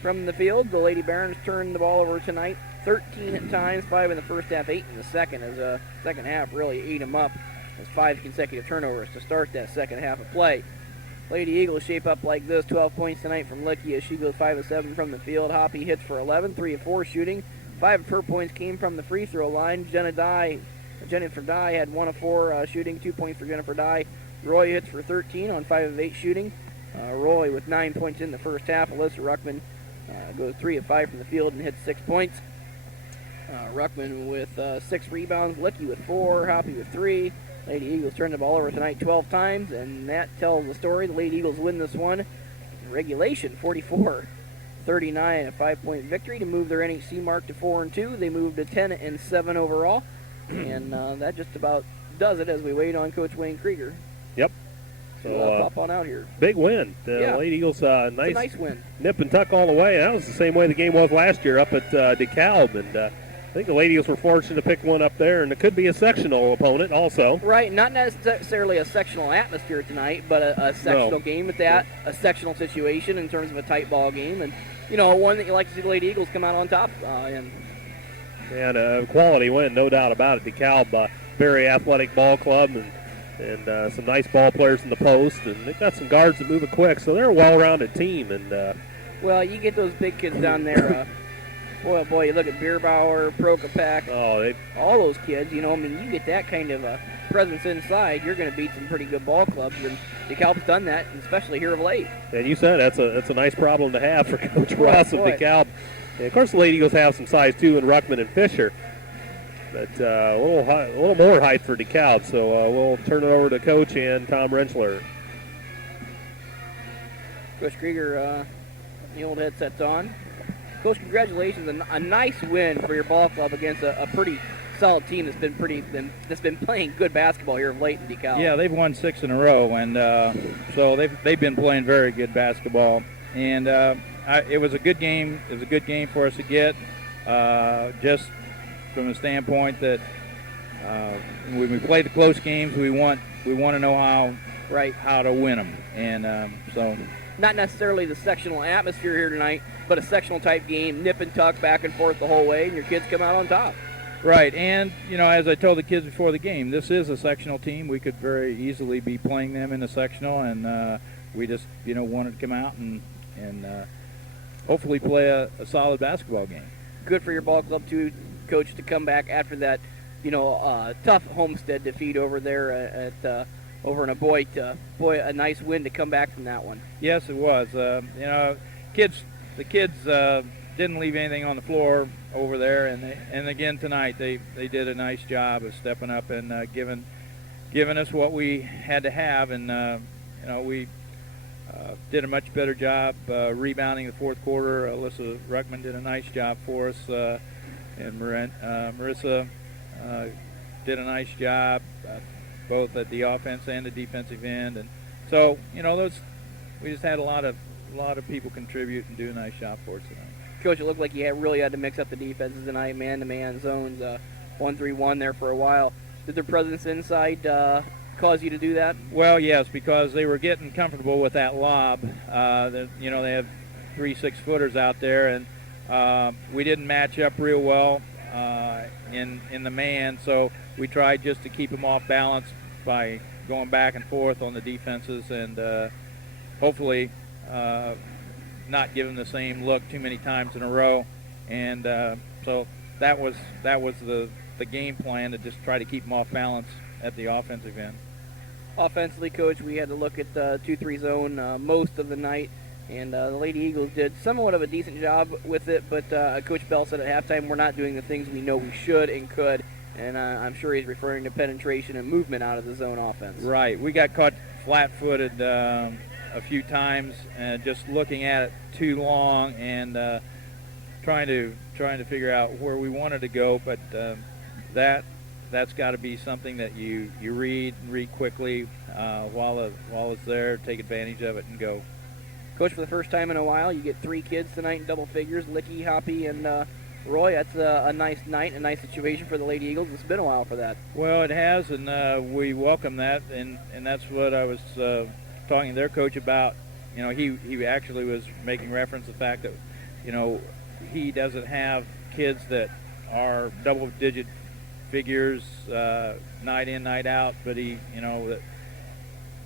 from the field. The Lady Barons turned the ball over tonight 13 times, 5 in the first half, 8 in the second, as second half really ate them up as 5 consecutive turnovers to start that second half of play. Lady Eagles shape up like this: 12 points tonight from Licky as she goes 5 of 7 from the field. Hoppy hits for 11, 3 of 4 shooting. 5 of her points came from the free throw line. Jennifer Dye had 1 of 4 shooting, 2 points for Jennifer Dye. Roy hits for 13 on 5 of 8 shooting. Roy with 9 points in the first half. Alyssa Ruckman goes 3 of 5 from the field and hits 6 points. Ruckman with 6 rebounds. Licky with 4. Hoppy with 3. Lady Eagles turned the ball over tonight 12 times, and that tells the story. The Lady Eagles win this one in regulation, 44-39, a 5-point victory to move their NHC mark to 4-2. They moved to 10-7 overall, and that just about does it as we wait on Coach Wayne Krieger. Yep. So pop on out here. Big win. The Yeah. Lady Eagles, Nice win. nip and tuck all the way. That was the same way the game was last year up at DeKalb, and I think the Lady Eagles were fortunate to pick one up there, and it could be a sectional opponent also. Right, not necessarily a sectional atmosphere tonight, but a sectional game at that, a sectional situation in terms of a tight ball game, and one that you like to see the Lady Eagles come out on top. And a quality win, no doubt about it. DeKalb, very athletic ball club, and some nice ball players in the post, and they've got some guards that move it quick, so they're a well-rounded team. And well, you get those big kids down there. Boy, you look at Bierbauer, Prokopek, Oh, all those kids, you get that kind of a presence inside, you're going to beat some pretty good ball clubs, and DeKalb's done that, especially here of late. and you said that's a nice problem to have for Coach Boy, Ross of boy. DeKalb. And of course, the Lady Eagles have some size too in Ruckman and Fisher, but a little more height for DeKalb. So we'll turn it over to Coach and Tom Renschler. Coach Krieger, the old headset's on. Coach, congratulations! A nice win for your ball club against a pretty solid team that's been playing good basketball here of late in DeKalb. Yeah, they've won 6 in a row, and so they've been playing very good basketball. And it was a good game. It was a good game for us to get, just from the standpoint that when we play the close games, we want to know how to win them, and so. Not necessarily the sectional atmosphere here tonight, but a sectional type game, nip and tuck, back and forth the whole way, and your kids come out on top. Right, and as I told the kids before the game, this is a sectional team. We could very easily be playing them in the sectional, and we just wanted to come out and hopefully play a solid basketball game. Good for your ball club too, Coach, to come back after that, tough Homestead defeat over there at over in Aboit. Boy, a nice win to come back from that one. Yes, it was. The kids didn't leave anything on the floor over there, and again tonight they did a nice job of stepping up and giving us what we had to have, and we did a much better job rebounding the fourth quarter. Alyssa Ruckman did a nice job for us, and Marissa did a nice job both at the offense and the defensive end, and so we just had a lot of people contribute and do a nice job for us tonight. Coach, it looked like you really had to mix up the defenses tonight, man-to-man zones, 1-3-1 there for a while. Did their presence inside cause you to do that? Well, yes, because they were getting comfortable with that lob. They have 3 6-footers out there, and we didn't match up real well in the man, so we tried just to keep them off balance by going back and forth on the defenses, and hopefully not give them the same look too many times in a row. And so that was the game plan, to just try to keep them off balance at the offensive end. Offensively, Coach, we had to look at 2-3 zone most of the night, and the Lady Eagles did somewhat of a decent job with it, but Coach Bell said at halftime, we're not doing the things we know we should and could, and I'm sure he's referring to penetration and movement out of the zone offense. Right. We got caught flat-footed a few times, and just looking at it too long, and trying to figure out where we wanted to go, but that's got to be something that you read quickly while it's there, take advantage of it, and go. Coach, for the first time in a while, you get 3 kids tonight in double figures, Licky, Hoppy, and Roy. That's a nice night, a nice situation for the Lady Eagles. It's been a while for that. Well, it has, and we welcome that, and that's what I was talking to their coach about. He actually was making reference to the fact that, he doesn't have kids that are double-digit figures night in, night out, but that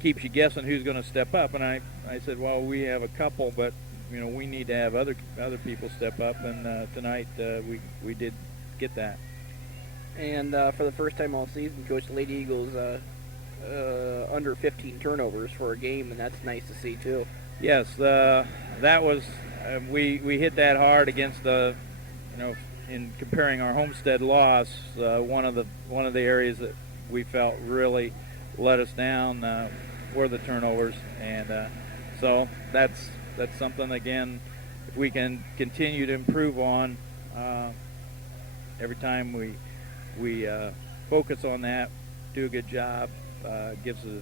keeps you guessing who's going to step up. And I said, well, we have a couple, but we need to have other people step up, and tonight we did get that. And for the first time all season, Coach, the Lady Eagles under 15 turnovers for a game, and that's nice to see too. Yes, that was we hit that hard against the in comparing our Homestead loss, one of the areas that we felt really let us down were the turnovers, and so that's something, again, if we can continue to improve on every time we focus on that, do a good job, gives the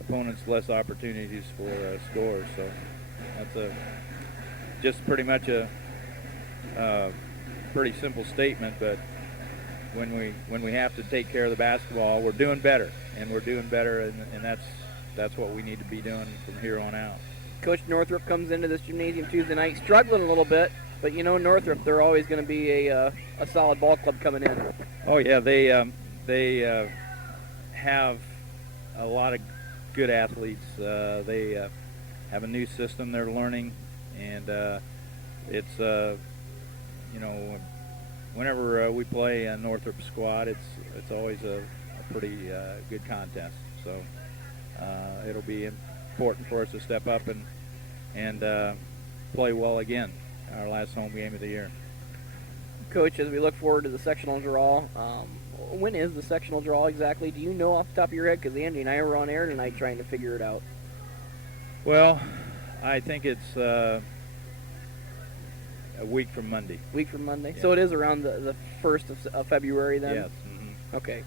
opponents less opportunities for scores. So that's just pretty much a pretty simple statement, but when we have to take care of the basketball, we're doing better, and that's what we need to be doing from here on out. Coach, Northrop comes into this gymnasium Tuesday night struggling a little bit, but Northrop, they're always going to be a solid ball club coming in. Oh yeah, they have a lot of good athletes. They have a new system they're learning, and it's whenever we play a Northrop squad, it's always a pretty good contest. So it'll be important for us to step up and play well again. Our last home game of the year. Coach, as we look forward to the sectional draw, when is the sectional draw exactly? Do you know off the top of your head? Because Andy and I were on air tonight trying to figure it out. Well, I think it's a week from Monday. Week from Monday? Yeah. So it is around the 1st of February then? Yes. Mm-hmm. Okay.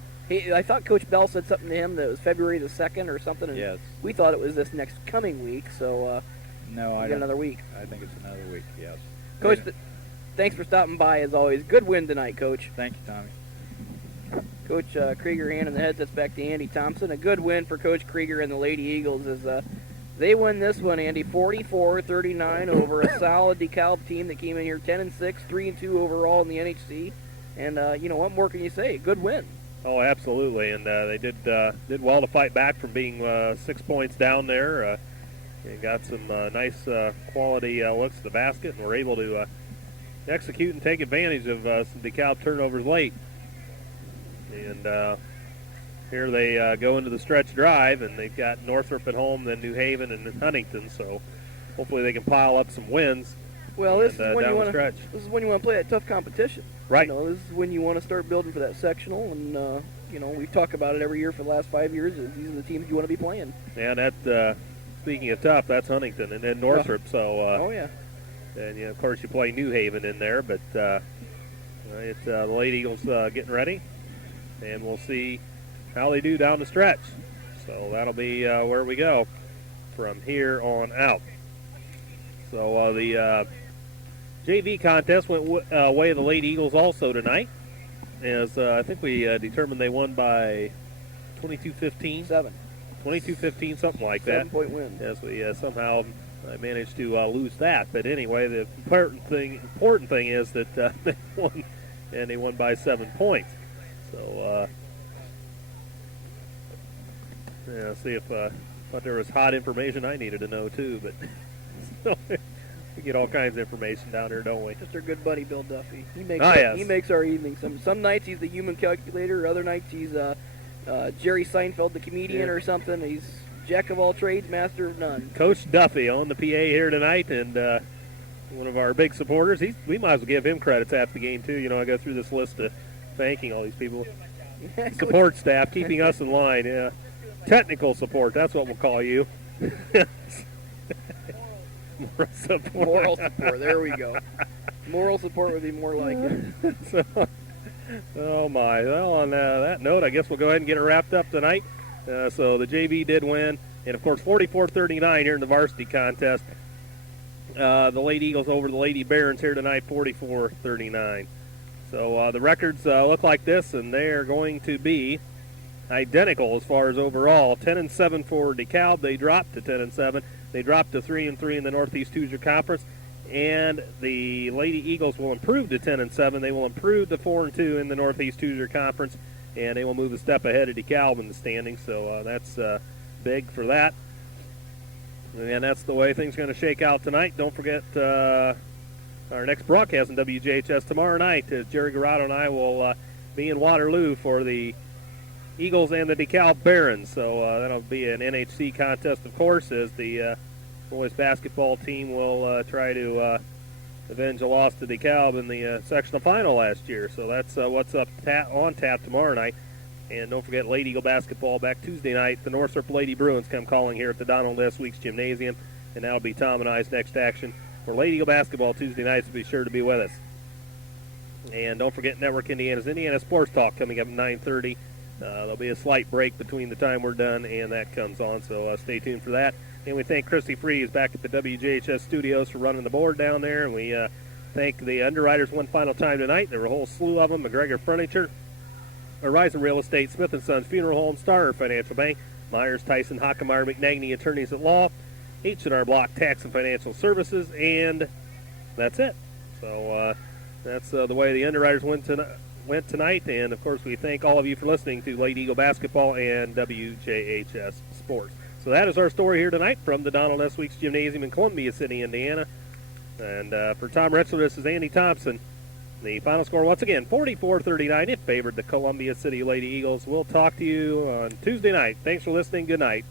I thought Coach Bell said something to him that it was February the 2nd or something. And yes. We thought it was this next coming week, so no, I got don't. Another week. I think it's another week, yes. Coach, thanks for stopping by as always. Good win tonight, Coach. Thank you, Tommy. Coach Krieger handing the headsets back to Andy Thompson. A good win for Coach Krieger and the Lady Eagles as they win this one, Andy, 44-39 over a solid DeKalb team that came in here 10-6, 3-2 overall in the NHC. And what more can you say? Good win. Oh, absolutely, and they did well to fight back from being 6 points down there. They got some nice quality looks at the basket, and were able to execute and take advantage of some DeKalb turnovers late. And here they go into the stretch drive, and they've got Northrop at home, then New Haven and Huntington. So hopefully they can pile up some wins. Well, this is when you want to. This is when you want to play that tough competition. Right. This is when you want to start building for that sectional, and we talk about it every year for the last 5 years. These are the teams you want to be playing. And that, speaking of tough, that's Huntington and then Northrop. So. Oh yeah. And of course you play New Haven in there, but it's the Lady Eagles getting ready, and we'll see how they do down the stretch. So that'll be where we go from here on out. So the JV contest went way of the Lady Eagles also tonight, as I think we determined they won by 22-15. 22-15, something like that. 7-point win. As we somehow managed to lose that. But anyway, the important thing is that they won, and they won by 7 points. So see if thought there was hot information I needed to know too, but we get all kinds of information down there, don't we? Just our good buddy Bill Duffy. He makes our evening. Some nights he's the human calculator. Other nights he's Jerry Seinfeld, the comedian, or something. He's jack of all trades, master of none. Coach Duffy on the PA here tonight, and one of our big supporters. We might as well give him credits after the game too. I go through this list of thanking all these people. Support staff, keeping us in line. Yeah, technical support. That's what we'll call you. Moral support. There we go. Moral support would be more like it. Oh my. Well, on that note, I guess we'll go ahead and get it wrapped up tonight. So the JV did win, and of course 44-39 here in the varsity contest. The Lady Eagles over the Lady Barons here tonight, 44-39. So the records look like this, and they are going to be identical as far as overall. 10-7 for DeKalb. They dropped to 10-7. They dropped to 3-3 in the Northeast Hoosier Conference. And the Lady Eagles will improve to 10-7. They will improve to 4-2 in the Northeast Hoosier Conference, and they will move a step ahead of DeKalb in the standings. So that's big for that. And that's the way things are going to shake out tonight. Don't forget our next broadcast in WJHS tomorrow night. Jerry Garado and I will be in Waterloo for the Eagles and the DeKalb Barons. So that'll be an NHC contest, of course, as the boys basketball team will try to avenge a loss to DeKalb in the sectional final last year. So that's what's on tap tomorrow night. And don't forget Lady Eagle basketball back Tuesday night. The Northrop Lady Bruins come calling here at the Donald S. Weeks Gymnasium. And that'll be Tom and I's next action for Lady Eagle basketball Tuesday night, so be sure to be with us. And don't forget Network Indiana's Indiana Sports Talk coming up at 9:30. There'll be a slight break between the time we're done and that comes on, so stay tuned for that. And we thank Christy Freeze back at the WJHS studios for running the board down there. And we thank the underwriters one final time tonight. There were a whole slew of them. McGregor Furniture, Horizon Real Estate, Smith & Sons Funeral Home, Star Financial Bank, Myers, Tyson, Hockemeyer, McNagny Attorneys at Law, H&R Block Tax and Financial Services, and that's it. So that's the way the underwriters went tonight. And, of course, we thank all of you for listening to Lady Eagle Basketball and WJHS Sports. So that is our story here tonight from the Donald S. Weeks Gymnasium in Columbia City, Indiana. And for Tom Retchler, this is Andy Thompson The final score, once again, 44-39. It favored the Columbia City Lady Eagles. We'll talk to you on Tuesday night. Thanks for listening. Good night.